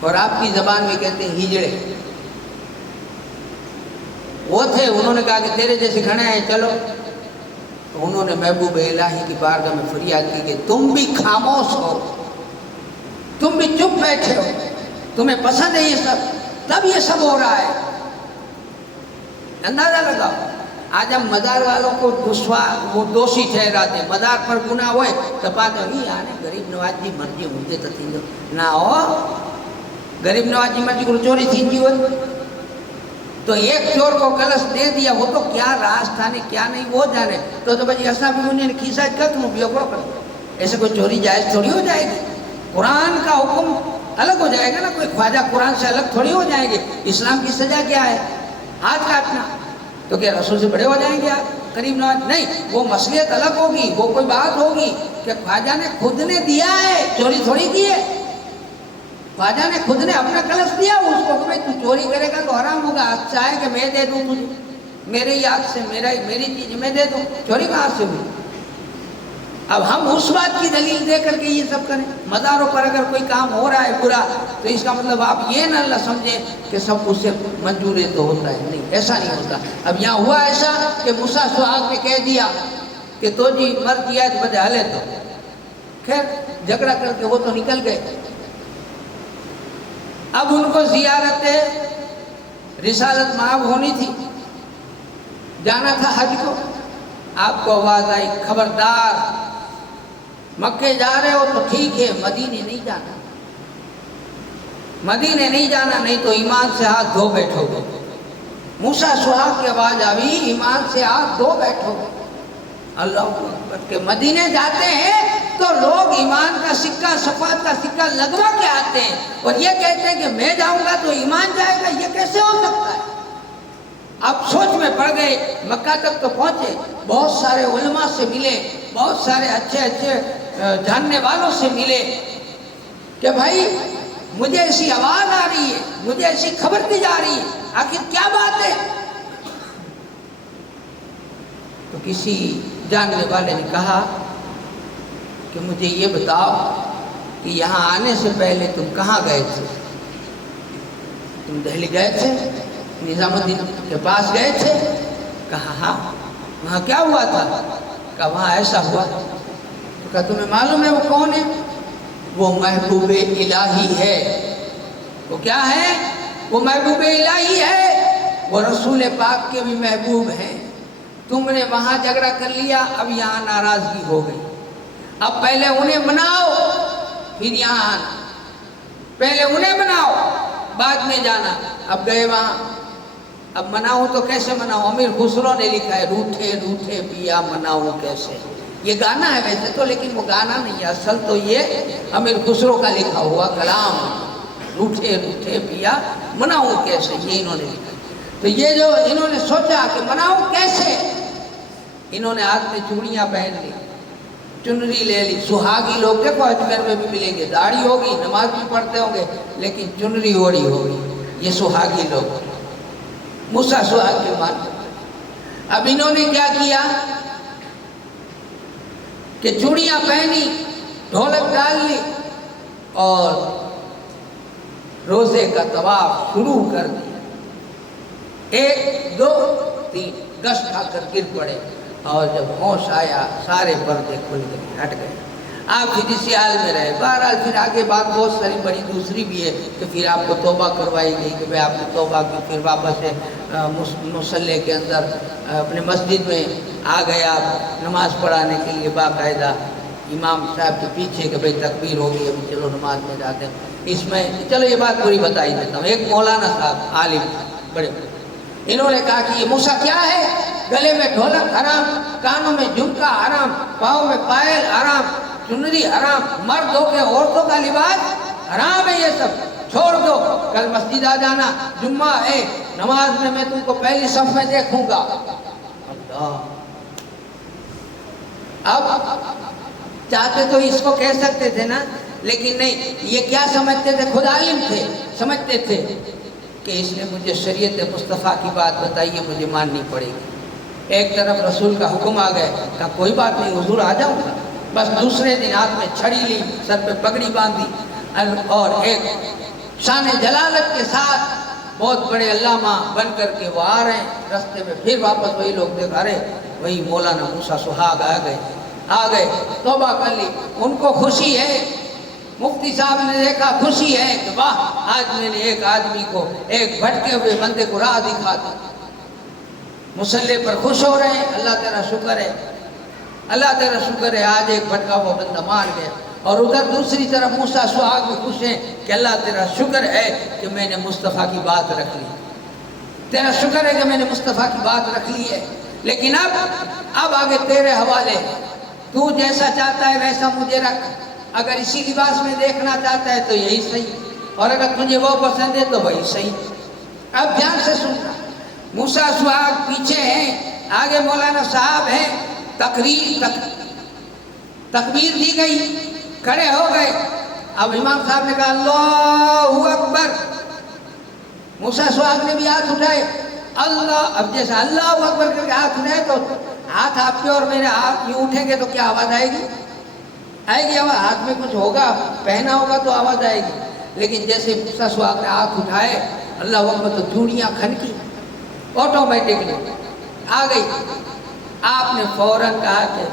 اور آپ کی زبان میں کہتے ہیں ہجڑے. وہ تھے، انہوں نے کہا کہ تیرے جیسے کھڑے ہیں چلو. تو انہوں نے محبوب الہی کی بارگاہ میں فریاد کی کہ تم بھی خاموش ہو، تم بھی چپ بیٹھے ہو، تمہیں پسند ہے یہ سب، تب یہ سب ہو رہا ہے. اندازہ لگاؤ. آج ہم مزار والوں کو وہ دوشی ٹھہراتے ہیں. مزار پر گناہ ہوئے تو بات ہوئی آنے غریب نواز جی مرضی ہوں تو تھیندو نہ ہو. غریب نواز جی مرضی کو چوری تھینجی ہوئی تو ایک چور کو کلش دے دیا، وہ تو کیا راز تھا نے کیا نہیں وہ جانے. تو بھائی ایسا بھی انہیں کھیسا کر تم بیوکڑو کر، ایسے کوئی چوری جائز تھوڑی ہو جائے گی. قرآن کا حکم الگ ہو جائے گا نا، کوئی خواجہ قرآن سے الگ تھوڑی ہو جائیں گے. اسلام کی سزا کیا ہے؟ ہاتھ کاٹنا. تو کیا رسول سے بڑے ہو جائیں گے آپ؟ قریب نواز نہیں، وہ مصلحت الگ ہوگی، وہ کوئی بات ہوگی کہ خواجہ نے خود نے دیا ہے، چوری تھوڑی کی ہے. خواجہ نے خود نے اپنا کلش دیا اس کو کہ بھائی تو چوری کرے گا تو حرام ہوگا. اچھا ہے کہ میں دے دوں تجھے، میرے یاد سے میری چیز میں دے دوں. چوری کہاں سے ہوئی؟ اب ہم اس بات کی دلیل دے کر کے یہ سب کریں. مزاروں پر اگر کوئی کام ہو رہا ہے برا تو اس کا مطلب آپ یہ نہ سمجھیں کہ سب اس سے منظور ہے تو ہوتا ہے. نہیں، ایسا نہیں ہوتا. اب یہاں ہوا ایسا کہ موسیٰ سہاگ نے کہہ دیا کہ تو جی مر گیا تو بدے ہلے. تو خیر جھگڑا کر کے وہ تو نکل گئے. اب ان کو زیارت رسالت معاف ہونی تھی، جانا تھا حج کو. آپ کو آواز آئی خبردار، مکے جا رہے ہو تو ٹھیک ہے، مدینے نہیں جانا. مدینے نہیں جانا، نہیں تو ایمان سے ہاتھ دھو بیٹھو گے. موسیٰ سہاگ کی آواز آئی ایمان سے ہاتھ دھو بیٹھو گے. اللہ اکبر. کہ مدینے جاتے ہیں تو لوگ ایمان کا سکہ صفات کا سکہ لگوا کے آتے ہیں اور یہ کہتے ہیں کہ میں جاؤں گا تو ایمان جائے گا. یہ کیسے ہو سکتا ہے؟ اب سوچ میں پڑ گئے. مکہ تک تو پہنچے، بہت سارے علماء سے ملے، بہت سارے اچھے جاننے والوں سے ملے کہ بھائی مجھے ایسی آواز آ رہی ہے، مجھے ایسی خبر دی جا رہی ہے، آخر کیا بات ہے؟ تو کسی جاننے والے نے کہا کہ مجھے یہ بتاؤ کہ یہاں آنے سے پہلے تم کہاں گئے تھے؟ تم دہلی گئے تھے، نظام الدین کے پاس گئے تھے؟ کہا ہاں. وہاں کیا ہوا تھا؟ کہا وہاں ایسا ہوا. تو کہا تمہیں معلوم ہے وہ کون ہے؟ وہ محبوب الہی ہے. وہ کیا ہے؟ وہ محبوب الہی ہے. وہ رسول پاک کے بھی محبوب ہیں. تم نے وہاں جھگڑا کر لیا، اب یہاں ناراضگی ہو گئی. اب پہلے انہیں مناؤ پھر یہاں آنا. پہلے انہیں مناؤ بعد میں جانا. اب گئے وہاں، اب مناؤں تو کیسے مناؤں؟ امیر خسرو نے لکھا ہے روٹھے روٹھے پیا مناؤں کیسے. یہ گانا ہے ویسے تو، لیکن وہ گانا نہیں ہے، اصل تو یہ امیر خسرو کا لکھا ہوا کلام. روٹھے روٹھے پیا مناؤں کیسے، یہ انہوں نے لکھا. تو یہ جو انہوں نے سوچا کہ مناؤں کیسے، انہوں نے ہاتھ میں چوڑیاں پہن لی، چنری لے لی. سہاگی لوگ دیکھو اجمیر میں بھی ملیں گے، داڑھی ہوگی، نماز بھی پڑھتے ہوں گے، لیکن چنری اوڑی ہوگی. یہ سہاگی لوگ موسیٰ سہاگ کے مان. اب انہوں نے کیا کیا کہ چوڑیاں پہنی، ڈھولک ڈال لی اور روزے کا طواف شروع کر دیا. 1 2 3 گشت کھا کر گر پڑے اور جب ہوش آیا سارے پردے کھل گئے، ہٹ گئے. آپ پھر اسی حال میں رہے. بہرحال پھر آگے بات بہت ساری بڑی دوسری بھی ہے کہ پھر آپ کو توبہ کروائی گئی کہ بھائی آپ نے توبہ کی. پھر واپس مصلی کے اندر اپنے مسجد میں آ گئے آپ نماز پڑھانے کے لیے باقاعدہ امام صاحب کے پیچھے کہ بھائی تکبیر ہوگی ابھی چلو نماز میں جاتے ہیں. اس میں چلو یہ بات پوری بتا ہی دیتا ہوں. ایک مولانا صاحب عالم بڑے، انہوں نے کہا کہ یہ موسیٰ کیا ہے؟ گلے میں ڈھولک حرام، کانوں میں جھمکا حرام، پاؤں میں پائل حرام، چنری حرام، مرد ہو کے عورتوں کا لباس حرام ہے. یہ سب چھوڑ دو، کل مسجد آ جانا، جمعہ ہے، نماز میں تم کو پہلی صف میں دیکھوں گا. اللہ، اب چاہتے تو اس کو کہہ سکتے تھے نا، لیکن نہیں. یہ کیا سمجھتے تھے؟ خود عالم تھے، سمجھتے تھے کہ اس نے مجھے شریعت مصطفیٰ کی بات بتائی ہے، مجھے ماننی پڑے گی. ایک طرف رسول کا حکم آ گئے، کہا کوئی بات نہیں حضور آ جاؤں گا. بس دوسرے دن ہاتھ میں چھڑی لی، سر پہ پگڑی باندھی اور ایک شان جلالت کے ساتھ بہت بڑے علامہ بن کر کے وہ آ رہے ہیں، رستے میں پھر واپس وہی لوگ دیکھا رہے، وہی مولانا موسیٰ سہاگ آ گئے، توبہ کر لی۔ ان کو خوشی ہے، مفتی صاحب نے دیکھا، خوشی ہے کہ واہ، آج میں نے ایک آدمی کو، ایک بھٹکے ہوئے بندے کو راہ دکھا دی۔ مصلی پر خوش ہو رہے ہیں، اللہ تیرا شکر ہے، اللہ تیرا شکر ہے، آج ایک بھٹکا ہوا بندہ مار گیا۔ اور ادھر دوسری طرف موسیٰ سہاگ بھی خوش ہیں کہ اللہ تیرا شکر ہے کہ میں نے مصطفیٰ کی بات رکھ لی، تیرا شکر ہے کہ میں نے مصطفیٰ کی بات رکھ لی ہے، لیکن اب آگے تیرے حوالے، تو جیسا چاہتا ہے ویسا مجھے رکھ، اگر اسی لباس میں دیکھنا چاہتا ہے تو یہی صحیح، اور اگر تجھے وہ پسند ہے تو وہی صحیح۔ اب دھیان سے سننا، موسیٰ سہاگ پیچھے ہیں، آگے مولانا صاحب ہیں، تکبیر دی گئی، کھڑے ہو گئے۔ اب امام صاحب نے کہا اللہ اکبر، موسیٰ سہاگ نے بھی ہاتھ اٹھائے، اللہ، اب جیسا اللہ اکبر کر کے ہاتھ اٹھائے تو ہاتھ آپ کے اور میرے ہاتھ یوں اٹھیں گے تو کیا آواز آئے گی؟ آئے گی آواز؟ ہاتھ میں کچھ ہوگا، پہنا ہوگا تو آواز آئے گی، لیکن جیسے موسیٰ سہاگ نے ہاتھ اٹھائے اللہ اکبر تو چوڑیاں کھنکی، آٹومیٹکلی آ گئی۔ آپ نے فوراً کہا کہ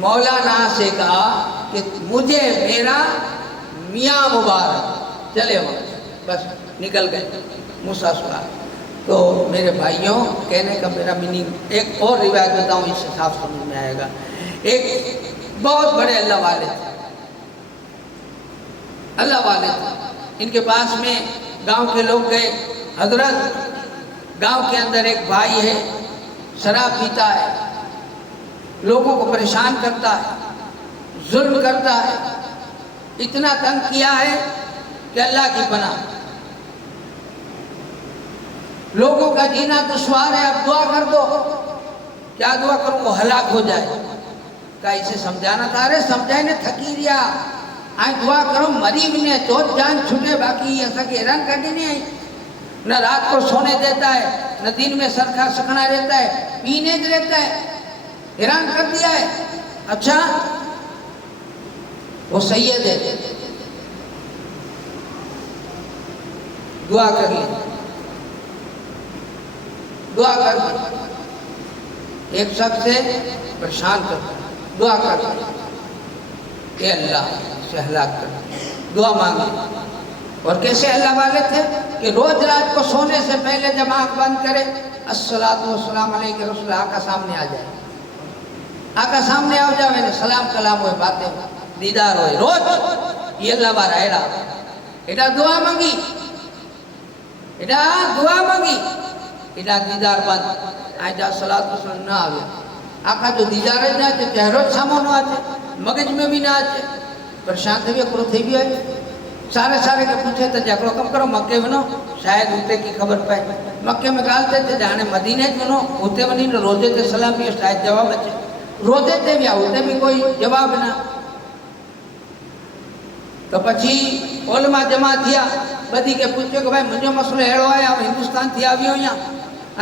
مولانا سے کہا کہ مجھے میرا میاں مبارک، چلے وہاں، بس نکل گئے موسیٰ سہاگ۔ تو میرے بھائیوں، کہنے کا میرا میننگ، ایک اور روایت بتاؤں، اس سے صاف سمجھ میں آئے گا۔ ایک بہت بڑے اللہ والے تھے، اللہ والے تھے، ان کے پاس میں گاؤں کے لوگ گئے، حضرت گاؤں کے اندر ایک بھائی ہے، شراب پیتا ہے، لوگوں کو پریشان کرتا ہے، ظلم کرتا ہے، اتنا تنگ کیا ہے کہ اللہ کی پناہ، لوگوں کا جینا دشوار ہے، اب دعا کر دو۔ کیا دعا کروں؟ وہ ہلاک ہو جائے۔ کہا اسے سمجھانا تھا، ارے سمجھائے نے تھکی ریا، آئے دعا کرو مریض نے تو جان چھٹے، باقی ایسا کہ حیران کرنے نہیں آئی، نہ رات کو سونے دیتا ہے، نہ دن میں سرکھا سکھنا رہتا ہے، پینے کے رہتا ہے، حیران کر دیا ہے۔ اچھا وہ سید ہے، دعا کر لی، دعا کر لی، ایک شخص سے پریشان کر، دعا کر لی کہ اللہ سے ہلاک کر، دعا مانگی۔ اور کیسے اللہ والے تھے کہ روز رات کو سونے سے پہلے جب آنکھ بند کرے الصلاۃ والسلام علیک رسول، آقا سامنے آ جائے، آقا سامنے آ جائے، میں نے سلام کلام ہوئے، باتیں دیدار ہوئے، روز یہ اللہ بارا ہے رہا، ایڈا دعا مانگی، ایڈا دعا مانگی، ایڈا دیدار بند، آئے جا صلاۃ والسلام نہ آگے، آقا جو دیدار ہے جاتے، چہروں ساموں نہ آتے، مگج میں بھی نہ آتے، پریشان تھے بھی، اکرو تھے بھی آئے، سارے کے پوچھے تھے جاکرو کم کرو مکے ونو، شاید ہوتے کی خبر پائے، مکے میں گالتے تھے جانے مدینہ ونو، ہوتے ونی روزے تھے سلام بھی شاید جواب اچھے، روزے تھے بھی ہوتے بھی کوئی جواب نہ۔ تو پچھی علماء جمع تھیا، بدی کے پوچھو کہ بھائی مجھو مسئلہ ایڑو ہے، آپ ہندوستان تھی آوی ہو یہاں،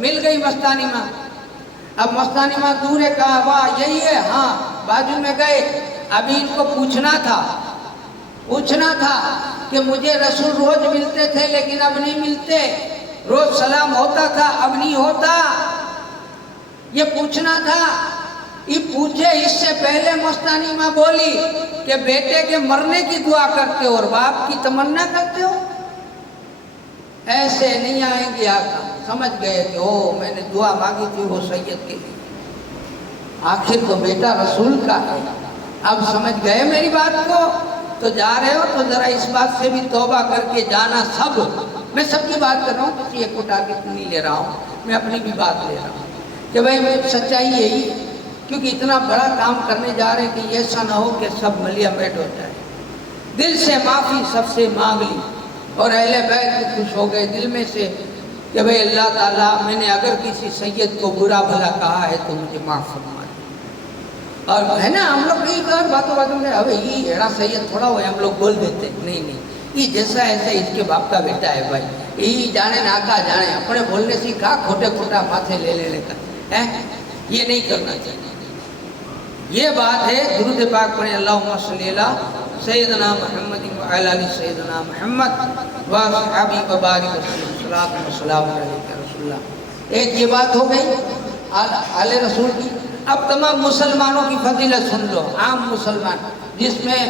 مل گئی مستانی ماں. اب مستانی ماں دور ہے, کہا واہ یہی ہے, ہاں. بازو میں گئے, ابھی ان کو پوچھنا تھا کہ مجھے رسول روز ملتے تھے لیکن اب نہیں ملتے, روز سلام ہوتا تھا اب نہیں ہوتا, یہ پوچھنا تھا. یہ پوچھے اس سے پہلے مستانی ماں بولی کہ بیٹے کے مرنے کی دعا کرتے ہو اور باپ کی تمنا کرتے ہو, ایسے نہیں آئیں گے آقا. سمجھ گئے کہ او میں نے دعا مانگی تھی وہ سید کے لیے, آخر تو بیٹا رسول کا ہے. اب سمجھ گئے میری بات کو, تو جا رہے ہو تو ذرا اس بات سے بھی توبہ کر کے جانا. سب میں سب کی بات کر رہا ہوں, کسی ایک کو ٹارگٹ نہیں لے رہا ہوں, میں اپنی بھی بات لے رہا ہوں کہ بھائی سچائی یہی ہے, کیونکہ اتنا بڑا کام کرنے جا رہے ہیں کہ ایسا نہ ہو کہ سب ملیا میٹ ہو جائے. دل سے معافی سب سے مانگ لی اور اہل بیت بھی خوش ہو گئے دل میں سے کہ بھئی اللہ تعالیٰ میں نے اگر کسی سید کو برا بھلا کہا ہے تو مجھے معاف فرما دے. اور ہے نا ہم لوگ نہیں کہا باتوں میں اب یہ ایڑا سید تھوڑا ہوا ہے, ہم لوگ بول دیتے نہیں یہ جیسا ایسا اس کے باپ کا بیٹا ہے بھائی, یہ جانے ناکا جانے, اپنے بولنے سے کہا کھوٹا ماتھے لے لینے کا ہے, یہ نہیں کرنا چاہیے. یہ بات ہے. درود پاک پڑھیں اللہم صلی اللہ سیدنا محمد وعلی آل سیدنا محمد واصحابہ وبارک وسلم صلاۃ و سلام علیک رسول اللہ. ایک یہ بات ہو گئی آل رسول کی. اب تمام مسلمانوں کی فضیلت سن لو. عام مسلمان جس میں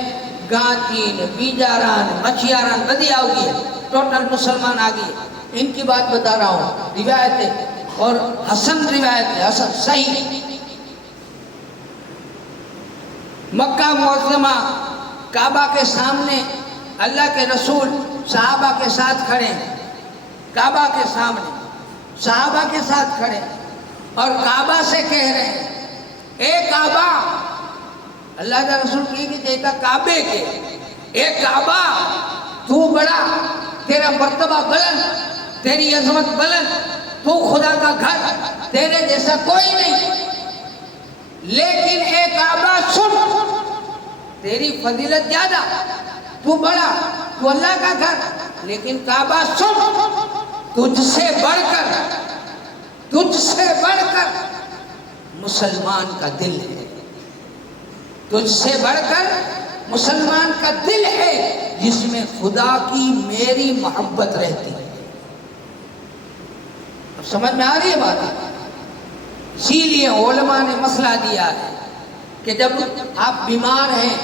گانچین, بیجاران, مچھیاران ندی آ گئی ہے, ٹوٹل مسلمان آ گئی, ان کی بات بتا رہا ہوں. روایتیں اور حسن روایت ہے, حسن صحیح. مکہ معظمہ کعبہ کے سامنے اللہ کے رسول صحابہ کے ساتھ کھڑے ہیں, کعبہ کے سامنے صحابہ کے ساتھ کھڑے اور کعبہ سے کہہ رہے ہیں اے کعبہ, اللہ کا رسول کی دیتا کعبے کے, اے کعبہ تو بڑا, تیرا مرتبہ بلند, تیری عظمت بلند, تو خدا کا گھر, تیرے جیسا کوئی نہیں, لیکن اے کعبہ سن, تیری فضیلت زیادہ, تو بڑا, تو اللہ کا گھر, لیکن کعبہ سن, تجھ سے بڑھ کر مسلمان کا دل ہے, تجھ سے بڑھ کر مسلمان کا دل ہے جس میں خدا کی میری محبت رہتی ہے. سمجھ میں آ رہی ہے بات؟ اسی لیے علماء نے مسئلہ دیا ہے کہ جب آپ بیمار ہیں,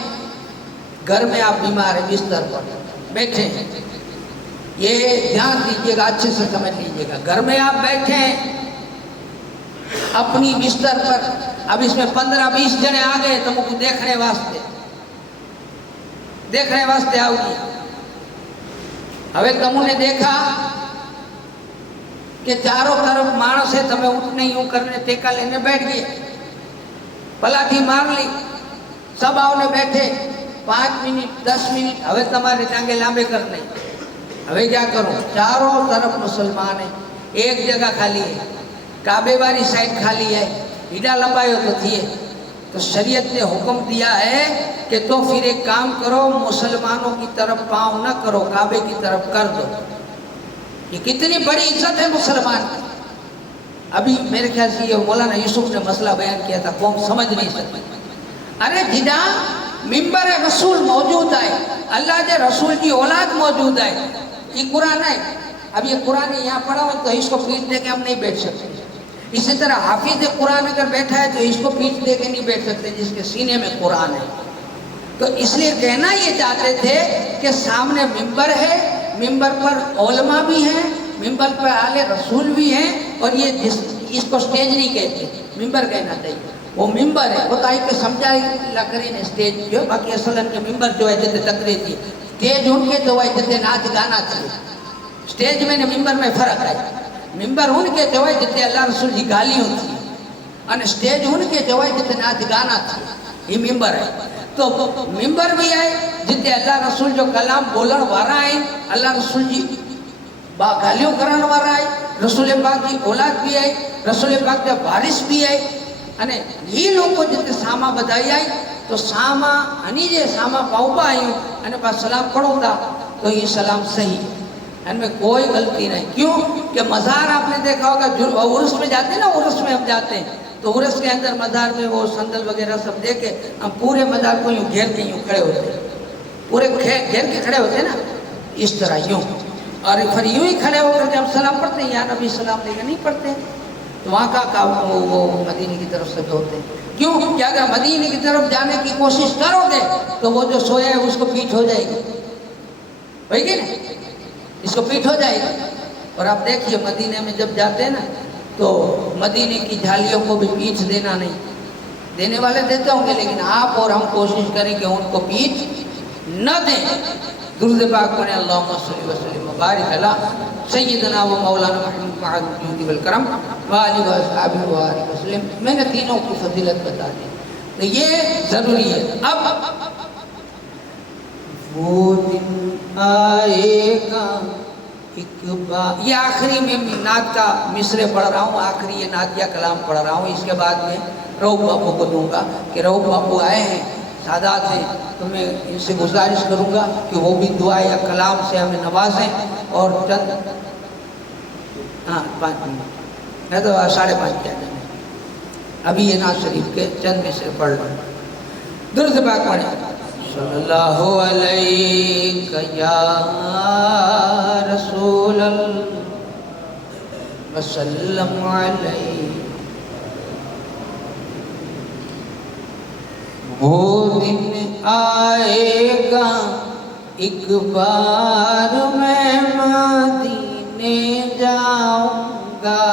گھر میں آپ بیمار ہیں, بستر پر بیٹھے ہیں, یہ دھیان دیجیے گا, اچھے سے سمجھ لیجیے گا. گھر میں آپ بیٹھے ہیں اپنی بستر پر, اب اس میں 15-20 جنے آ گئے تم کو دیکھنے واسطے آؤ گی. હવે તમુને દેખા کہ چاروں طرف مانس ہے, تمہیں اٹھنے یوں کرنے ٹیکا لینے بیٹھ گئے, پلاٹھی مار لی, سب آؤنے بیٹھے 5 منٹ 10 منٹ, હવે તમારે ટાંગે લાંબે કરنے, હવે کیا کروں, چاروں طرف مسلمان ہیں, ایک جگہ خالی ہے, کعبے والی سائڈ خالی ہے, ہیڈا لمبائی تو تھی, تو شریعت نے حکم دیا ہے کہ تو پھر ایک کام کرو, مسلمانوں کی طرف پاؤں نہ کرو, کعبے کی طرف کر دو. یہ کتنی بڑی عزت ہے مسلمان کی. ابھی میرے خیال سے یہ مولانا یوسف نے مسئلہ بیان کیا تھا, قوم سمجھ نہیں سکتی. ارے جہاں ممبر رسول موجود ہے, اللہ کے رسول کی اولاد موجود ہے, یہ قرآن ہے. اب یہ قرآن یہاں پڑھا ہو تو اس کو پیٹ دے کے ہم نہیں بیٹھ سکتے. اسی طرح حافظ قرآن اگر بیٹھا ہے تو اس کو پیٹ دے کے نہیں بیٹھ سکتے جس کے سینے میں قرآن ہے. تو اس لیے کہنا یہ چاہتے تھے کہ سامنے ممبر ہے, ممبر پر علماء بھی ہیں, ممبر پر آل رسول بھی ہیں, اور یہ اس کو سٹیج نہیں کہتے, ممبر کہنا چاہیے. وہ ممبر ہے, وہ تو آئی کہ سمجھائی لکرین سٹیج جو, باقی اصلاً کے ممبر جو ہے جتے تقریر تھی, سٹیج ان کے جو ہے جتے ناچ گانا تھی. سٹیج میں نے ممبر میں فرق ہے. ممبر ان کے جو ہے جتے اللہ رسول جی گالیوں تھی, اور سٹیج ان کے جو ہے جتے ناچ گانا تھی, یہ ممبر ہے. تو ممبر بھی ہے جتے اللہ رسول جو کلام بولن وارا ہے, اللہ رسول جی با گالیوں کرن وارا ہے, رسول پاک کی اولاد بھی ہے, رسول پاک کے وارث بھی ہے. અને એ લોકો જે સામા બધાઈ આવી તો સામા અને જે સામા પાઉપા આવ્યું અને પાછા સલામ પડાવતા તો એ સલામ સહી. ان میں کوئی غلطی نہیں. کیوں کہ مزار آپ نے دیکھا ہوگا، عرس میں جاتے ہیں نا، عرس میں ہم جاتے ہیں تو عرس کے اندر مزار میں وہ سندل وغیرہ سب دے کے ہم پورے مزار کو یوں گھیر کے یوں کھڑے ہوتے ہیں، پورے گھیر کے کھڑے ہوتے ہیں نا اس طرح یوں، اور پھر یوں ہی کھڑے ہو کر کے ہم سلام پڑھتے ہیں، یا نبی سلام لے کے نہیں پڑھتے. تو وہاں کا وہ مدینے کی طرف سے ہوتے ہیں. کیوں کہ اگر مدینے کی طرف جانے کی کوشش کرو گے تو وہ جو سویا ہے اس کو پیٹھ ہو جائے گی، ہوئی گی نا، اس کو پیٹھ ہو جائے گی. اور آپ دیکھیے مدینے میں جب جاتے ہیں نا تو مدینے کی جھالیوں کو بھی پیٹھ دینا نہیں، دینے والے دیتے ہوں گے لیکن آپ اور ہم کوشش کریں کہ ان کو پیٹھ نہ دیں. درود پاک پڑھیں، اللہم صلی وسلم وبارک علی سیدنا و مولانا محمد وعلی الجود والکرم وآلہ وصحبہ وآلہ وسلم. میں نے تینوں کی فضیلت بتا دی تو یہ ضروری ہے. اب وہ دن آئے گا ایک بار، یہ آخری میں نعت کا مصرے پڑھ رہا ہوں، آخری یہ نعتیہ کلام پڑھ رہا ہوں. اس کے بعد میں رؤوف باپو کو دوں گا کہ رؤوف باپو آئے ہیں، سادات ہیں، تو میں ان سے گزارش کروں گا کہ وہ بھی دعا یا کلام سے ہمیں نوازیں. اور چند 5 منٹ میں تو 5:30 کیا جانے، ابھی یہ نعت شریف کے چند مصرے پڑھ لوں. درود پاک پڑھیں. صلی اللہ علیہ یا رسول اللہ وسلم علیہ. وہ دن آئے گا ایک بار میں مدینے جاؤں گا،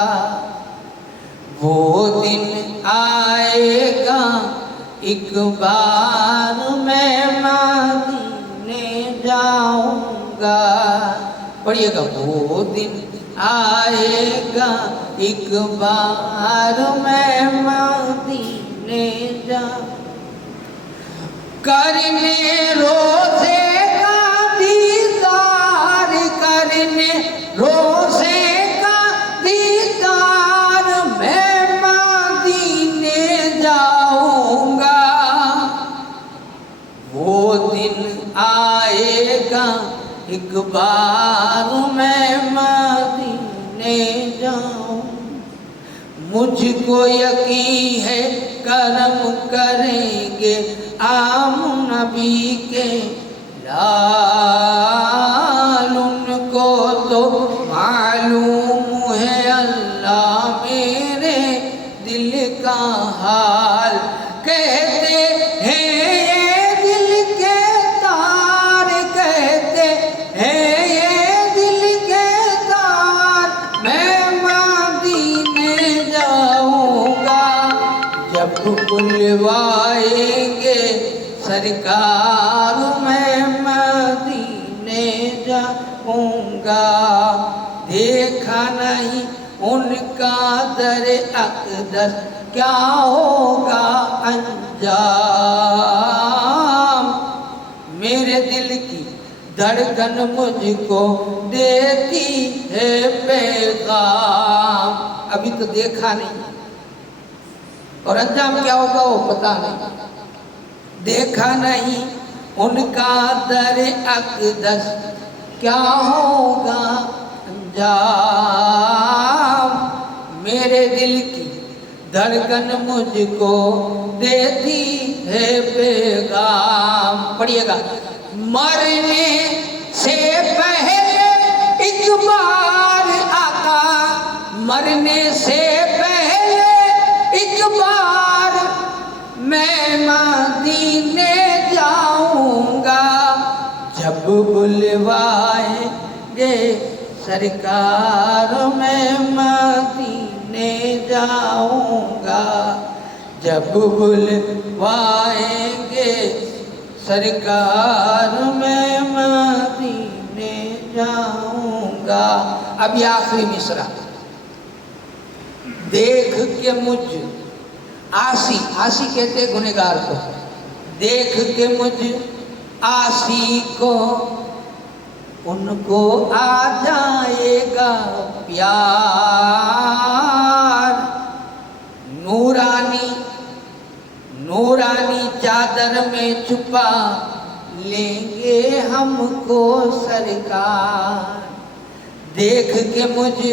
وہ دن آئے گا ایک بار میں مدینے جاؤں گا. پڑھیے گا. وہ دن آئے گا ایک بار میں مدینے جاؤں، کرنے روزے کا دیدار، کرنے روزے کا دیدار میں مدینے جاؤں گا. وہ دن آئے گا ایک بار میں مدینے جاؤں. مجھ کو یقین ہے کرم کریں گے عام نبی کے لال، ان کو تو معلوم ہے اللہ میرے دل کا حال. کہتے ہیں یہ دل کے تار، کہتے ہیں یہ دل کے تار، میں مدینے جاؤں گا. جب بلوائیں گے سرکار میں مدینے جاؤں گا. دیکھا نہیں ان کا در اقدس کیا ہوگا انجام، میرے دل کی دھڑکن مجھ کو دیتی ہے پیغام. ابھی تو دیکھا نہیں اور انجام کیا ہوگا وہ پتہ نہیں. دیکھا نہیں ان کا در اقدس کیا ہوگا انجام، میرے دل کی دھڑکن مجھ کو دیتی ہے پیغام. پڑھیے گا. مرنے سے پہلے ایک بار آقا، مرنے سے پہلے ایک بار میں مدینے جاؤں گا. جب بلوائیں گے سرکار میں مدینے جاؤں گا. جب بلوائیں گے سرکار میں مدینے جاؤں گا. اب یہ آخری مصرع. دیکھ کے مجھ آسی، آسی کہتے گنہگار کو، دیکھ کے مجھ آسی کو ان کو آ جائے گا پیار. نورانی نورانی چادر میں چھپا لیں گے ہم کو سرکار. دیکھ کے مجھ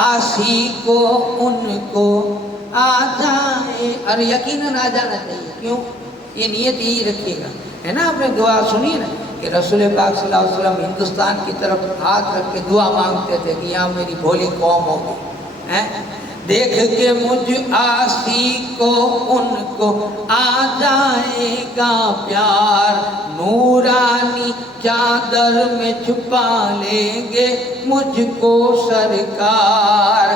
آسی کو ان کو آ جائے، اور یقیناً آ جانا چاہیے. کیوں؟ یہ نیت یہی رکھیے گا، ہے نا. آپ نے دعا سنی نا کہ رسول پاک صلی اللہ علیہ وسلم ہندوستان کی طرف ہاتھ رکھ کے دعا مانگتے تھے کہ یہاں میری بھولی قوم ہوگی. دیکھ کے مجھ آسی کو ان کو آ جائے گا پیار، نورانی چادر میں چھپا لیں گے مجھ کو سرکار.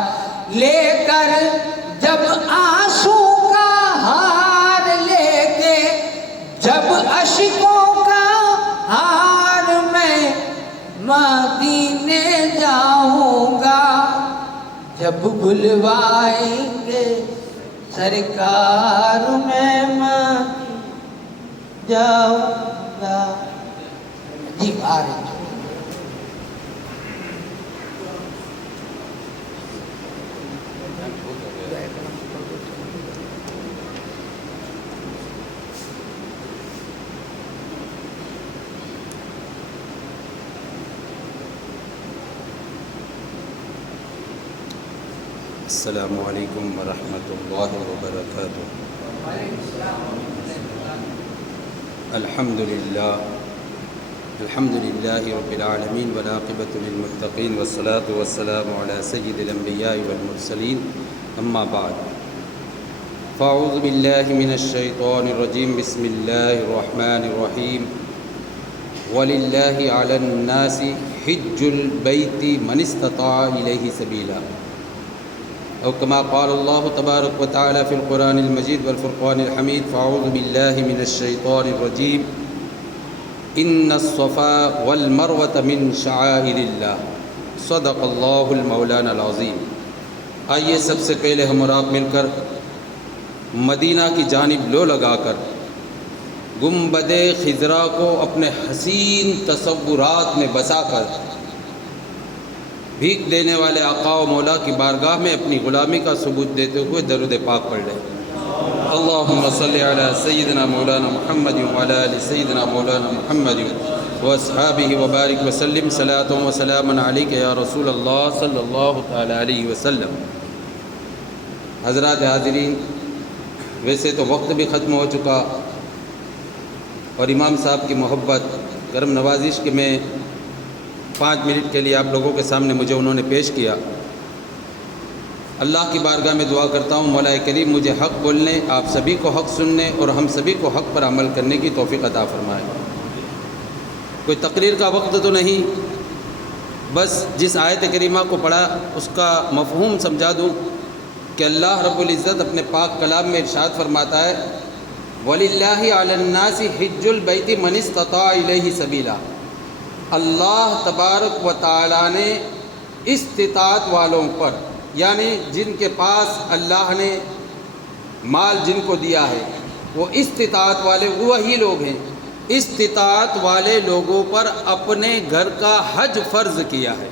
لے کر جب آنسو کا ہار لے کے، جب اشکوں کا ہار میں مدینے جاؤں گا، جب بلوائیں گے سرکار میں مدینے جاؤں گا. جی بارش السلام علیکم ورحمۃ اللہ وبرکاتہ. الحمد للہ رب العالمین والعاقبۃ للمتقین والصلاة والسلام علی سید الانبیاء والمرسلین. اما بعد فاعوذ باللہ من الشیطان الرجیم. بسم اللہ الرحمن الرحیم. وللہ علی الناس حج البیت من استطاع الیہ سبیلا، او کما قال اللہ تبارک و تعالی فی القرآن المجید والفرقان الحمید. فاعوذ باللہ من الشیطان الرجیم. ان الصفا والمروۃ من شعائر اللہ، صدق اللہ المولانا العظیم. آئیے سب سے پہلے ہم اور آپ مل کر مدینہ کی جانب لو لگا کر گنبد خضرا کو اپنے حسین تصورات میں بسا کر بھیک دینے والے آقا و مولا کی بارگاہ میں اپنی غلامی کا ثبوت دیتے ہوئے درود پاک پڑھ لیں. اللہم صلی علی سیدنا مولانا محمد وعلی آل سیدنا مولانا محمد واصحابہ وبارک وسلم. صلاۃ و سلام علیک یا رسول اللہ صلی اللہ تعالی علیہ وسلم. حضرات حاضرین، ویسے تو وقت بھی ختم ہو چکا اور امام صاحب کی محبت کرم نوازش کہ میں 5 منٹ کے لیے آپ لوگوں کے سامنے مجھے انہوں نے پیش کیا. اللہ کی بارگاہ میں دعا کرتا ہوں مولا کریم مجھے حق بولنے، آپ سبھی کو حق سننے اور ہم سبھی کو حق پر عمل کرنے کی توفیق عطا فرمائے. کوئی تقریر کا وقت تو نہیں، بس جس آیت کریمہ کو پڑھا اس کا مفہوم سمجھا دوں کہ اللہ رب العزت اپنے پاک کلام میں ارشاد فرماتا ہے وَلِلَّهِ عَلَى النَّاسِ حِجُّ الْبَيْتِ مَنِ اسْتَطَاعَ إِلَيْهِ سَبِيلًا. اللہ تبارک و تعالیٰ نے استطاعت والوں پر، یعنی جن کے پاس اللہ نے مال جن کو دیا ہے وہ استطاعت والے وہی لوگ ہیں، استطاعت والے لوگوں پر اپنے گھر کا حج فرض کیا ہے.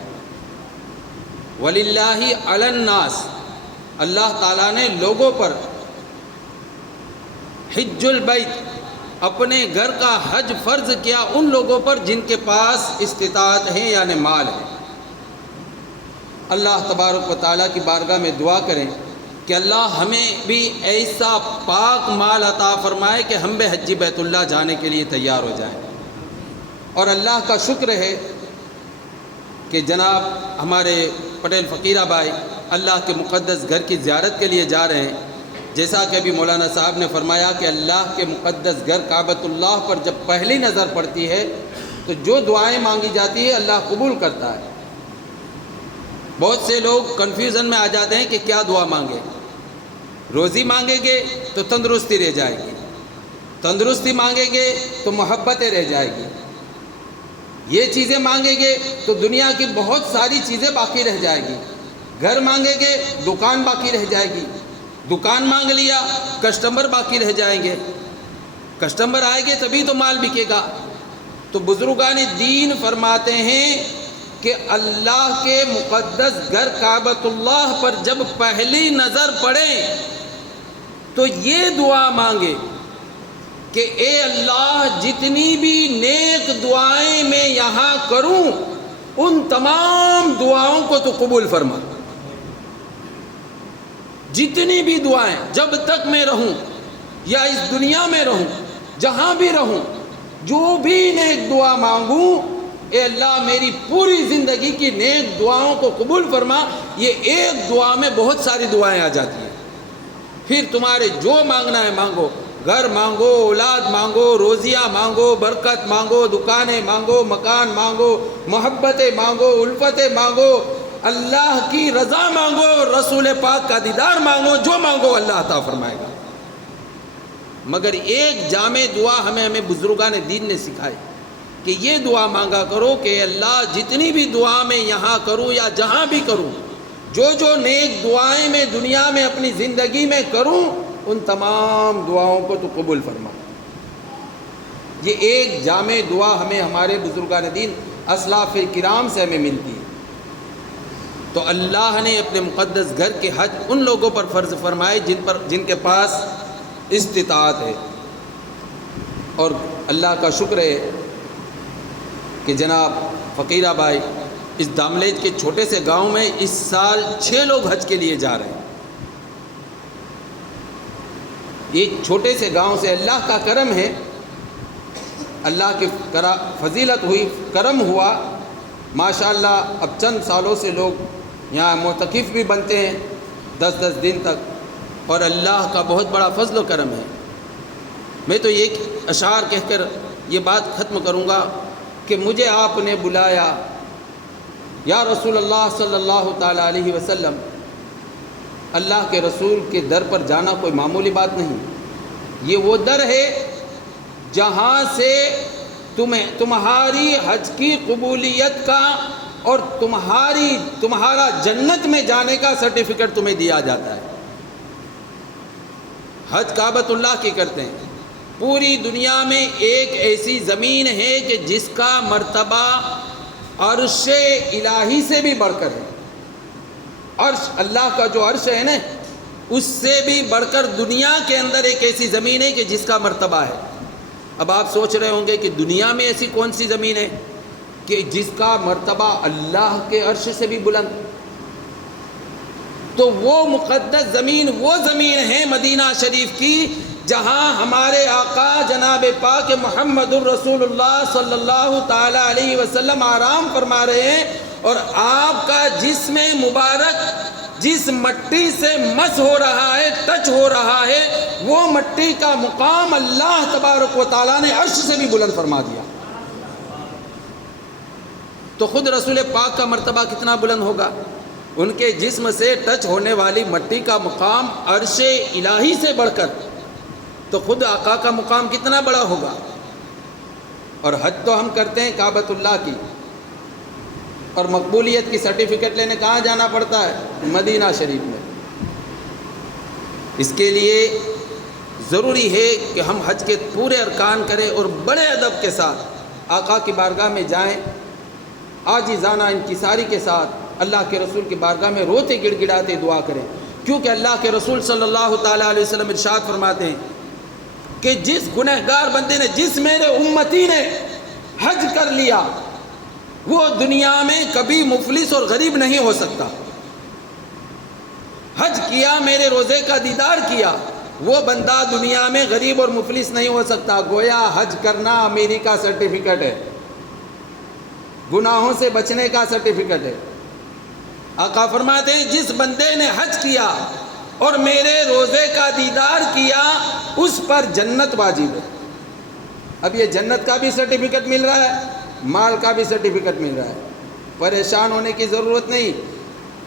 وَلِلَّهِ عَلَى النَّاسِ، اللہ تعالیٰ نے لوگوں پر حج البیت اپنے گھر کا حج فرض کیا ان لوگوں پر جن کے پاس استطاعت ہے یعنی مال ہے. اللہ تبارک و تعالیٰ کی بارگاہ میں دعا کریں کہ اللہ ہمیں بھی ایسا پاک مال عطا فرمائے کہ ہم بھی حج بیت اللہ جانے کے لیے تیار ہو جائیں. اور اللہ کا شکر ہے کہ جناب ہمارے پٹیل فقیرہ بھائی اللہ کے مقدس گھر کی زیارت کے لیے جا رہے ہیں. جیسا کہ ابھی مولانا صاحب نے فرمایا کہ اللہ کے مقدس گھر کعبۃ اللہ پر جب پہلی نظر پڑتی ہے تو جو دعائیں مانگی جاتی ہے اللہ قبول کرتا ہے. بہت سے لوگ کنفیوژن میں آ جاتے ہیں کہ کیا دعا مانگے. روزی مانگیں گے تو تندرستی رہ جائے گی، تندرستی مانگیں گے تو محبتیں رہ جائے گی، یہ چیزیں مانگیں گے تو دنیا کی بہت ساری چیزیں باقی رہ جائے گی. گھر مانگیں گے دکان باقی رہ جائے گی، دکان مانگ لیا کسٹمر باقی رہ جائیں گے، کسٹمر آئیں گے تبھی تو مال بکے گا. تو بزرگان دین فرماتے ہیں کہ اللہ کے مقدس گھر کعبۃ اللہ پر جب پہلی نظر پڑے تو یہ دعا مانگے کہ اے اللہ جتنی بھی نیک دعائیں میں یہاں کروں ان تمام دعاؤں کو تو قبول فرما۔ جتنی بھی دعائیں جب تک میں رہوں یا اس دنیا میں رہوں، جہاں بھی رہوں، جو بھی نیک دعا مانگوں، اے اللہ میری پوری زندگی کی نیک دعاؤں کو قبول فرما۔ یہ ایک دعا میں بہت ساری دعائیں آ جاتی ہیں۔ پھر تمہارے جو مانگنا ہے مانگو، گھر مانگو، اولاد مانگو، روزیاں مانگو، برکت مانگو، دکانیں مانگو، مکان مانگو، محبتیں مانگو، الفتیں مانگو، اللہ کی رضا مانگو، رسول پاک کا دیدار مانگو، جو مانگو اللہ عطا فرمائے گا۔ مگر ایک جامع دعا ہمیں بزرگان دین نے سکھائی کہ یہ دعا مانگا کرو کہ اللہ جتنی بھی دعا میں یہاں کروں یا جہاں بھی کروں، جو نیک دعائیں میں دنیا میں اپنی زندگی میں کروں، ان تمام دعاؤں کو تو قبول فرما۔ یہ ایک جامع دعا ہمیں ہمارے بزرگان دین اسلاف کرام سے ہمیں ملتی ہے۔ تو اللہ نے اپنے مقدس گھر کے حج ان لوگوں پر فرض فرمائے جن کے پاس استطاعت ہے۔ اور اللہ کا شکر ہے کہ جناب فقیرہ بھائی اس داملیج کے چھوٹے سے گاؤں میں اس سال 6 لوگ حج کے لیے جا رہے ہیں۔ ایک چھوٹے سے گاؤں سے اللہ کا کرم ہے، اللہ کی فضیلت ہوئی، کرم ہوا، ماشاءاللہ اب چند سالوں سے لوگ یہاں معتکف بھی بنتے ہیں 10 دن تک، اور اللہ کا بہت بڑا فضل و کرم ہے۔ میں تو ایک اشعار کہہ کر یہ بات ختم کروں گا کہ مجھے آپ نے بلایا یا رسول اللہ صلی اللہ تعالیٰ علیہ وسلم۔ اللہ کے رسول کے در پر جانا کوئی معمولی بات نہیں، یہ وہ در ہے جہاں سے تمہاری حج کی قبولیت کا اور تمہارا جنت میں جانے کا سرٹیفکیٹ تمہیں دیا جاتا ہے۔ حج کعبۃ اللہ کی کرتے ہیں۔ پوری دنیا میں ایک ایسی زمین ہے کہ جس کا مرتبہ عرش الہی سے بھی بڑھ کر ہے۔ عرش اللہ کا جو عرش ہے نا، اس سے بھی بڑھ کر دنیا کے اندر ایک ایسی زمین ہے کہ جس کا مرتبہ ہے۔ اب آپ سوچ رہے ہوں گے کہ دنیا میں ایسی کون سی زمین ہے کہ جس کا مرتبہ اللہ کے عرش سے بھی بلند؟ تو وہ مقدس زمین وہ زمین ہے مدینہ شریف کی جہاں ہمارے آقا جناب پاک محمد الرسول اللہ صلی اللہ تعالی علیہ وسلم آرام فرما رہے ہیں، اور آپ کا جسم مبارک جس مٹی سے مس ہو رہا ہے، ٹچ ہو رہا ہے، وہ مٹی کا مقام اللہ تبارک و تعالیٰ نے عرش سے بھی بلند فرما دیا۔ تو خود رسول پاک کا مرتبہ کتنا بلند ہوگا؟ ان کے جسم سے ٹچ ہونے والی مٹی کا مقام عرش الہی سے بڑھ کر، تو خود آقا کا مقام کتنا بڑا ہوگا۔ اور حج تو ہم کرتے ہیں کعبۃ اللہ کی، اور مقبولیت کی سرٹیفکیٹ لینے کہاں جانا پڑتا ہے؟ مدینہ شریف میں۔ اس کے لیے ضروری ہے کہ ہم حج کے پورے ارکان کریں اور بڑے ادب کے ساتھ آقا کی بارگاہ میں جائیں، عاجزانہ انکساری کے ساتھ اللہ کے رسول کی بارگاہ میں روتے گڑ گڑاتے دعا کریں، کیونکہ اللہ کے رسول صلی اللہ تعالیٰ علیہ وسلم ارشاد فرماتے ہیں کہ جس گنہگار بندے نے، جس میرے امتی نے حج کر لیا، وہ دنیا میں کبھی مفلس اور غریب نہیں ہو سکتا۔ حج کیا، میرے روزے کا دیدار کیا، وہ بندہ دنیا میں غریب اور مفلس نہیں ہو سکتا۔ گویا حج کرنا امیری کا سرٹیفکیٹ ہے، گناہوں سے بچنے کا سرٹیفکیٹ ہے۔ آقا فرماتے ہیں جس بندے نے حج کیا اور میرے روزے کا دیدار کیا، اس پر جنت واجب ہے۔ اب یہ جنت کا بھی سرٹیفکیٹ مل رہا ہے، مال کا بھی سرٹیفکیٹ مل رہا ہے، پریشان ہونے کی ضرورت نہیں۔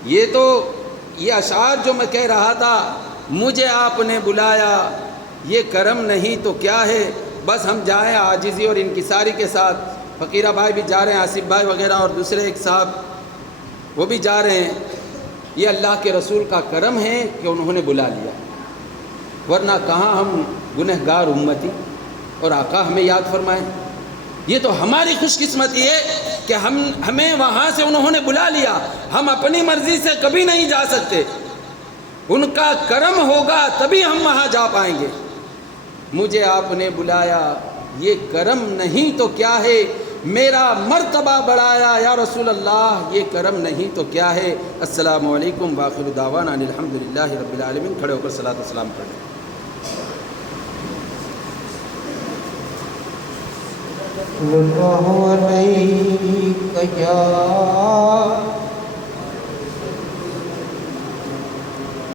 یہ اشعار جو میں کہہ رہا تھا، مجھے آپ نے بلایا، یہ کرم نہیں تو کیا ہے؟ بس ہم جائیں عاجزی اور انکساری کے ساتھ۔ فقیرہ بھائی بھی جا رہے ہیں، آصف بھائی وغیرہ اور دوسرے ایک صاحب وہ بھی جا رہے ہیں۔ یہ اللہ کے رسول کا کرم ہے کہ انہوں نے بلا لیا، ورنہ کہاں ہم گنہگار امتی، اور آقا ہمیں یاد فرمائے۔ یہ تو ہماری خوش قسمتی ہے کہ ہمیں وہاں سے انہوں نے بلا لیا۔ ہم اپنی مرضی سے کبھی نہیں جا سکتے، ان کا کرم ہوگا تبھی ہم وہاں جا پائیں گے۔ مجھے آپ نے بلایا، یہ کرم نہیں تو کیا ہے؟ میرا مرتبہ بڑھایا یا رسول اللہ، یہ کرم نہیں تو کیا ہے؟ السلام علیکم وآخر دعوانا ان الحمدللہ رب العالمین۔ کھڑے ہو کر صلاۃ و سلام پڑھیں۔ صلی اللہ علیہ یا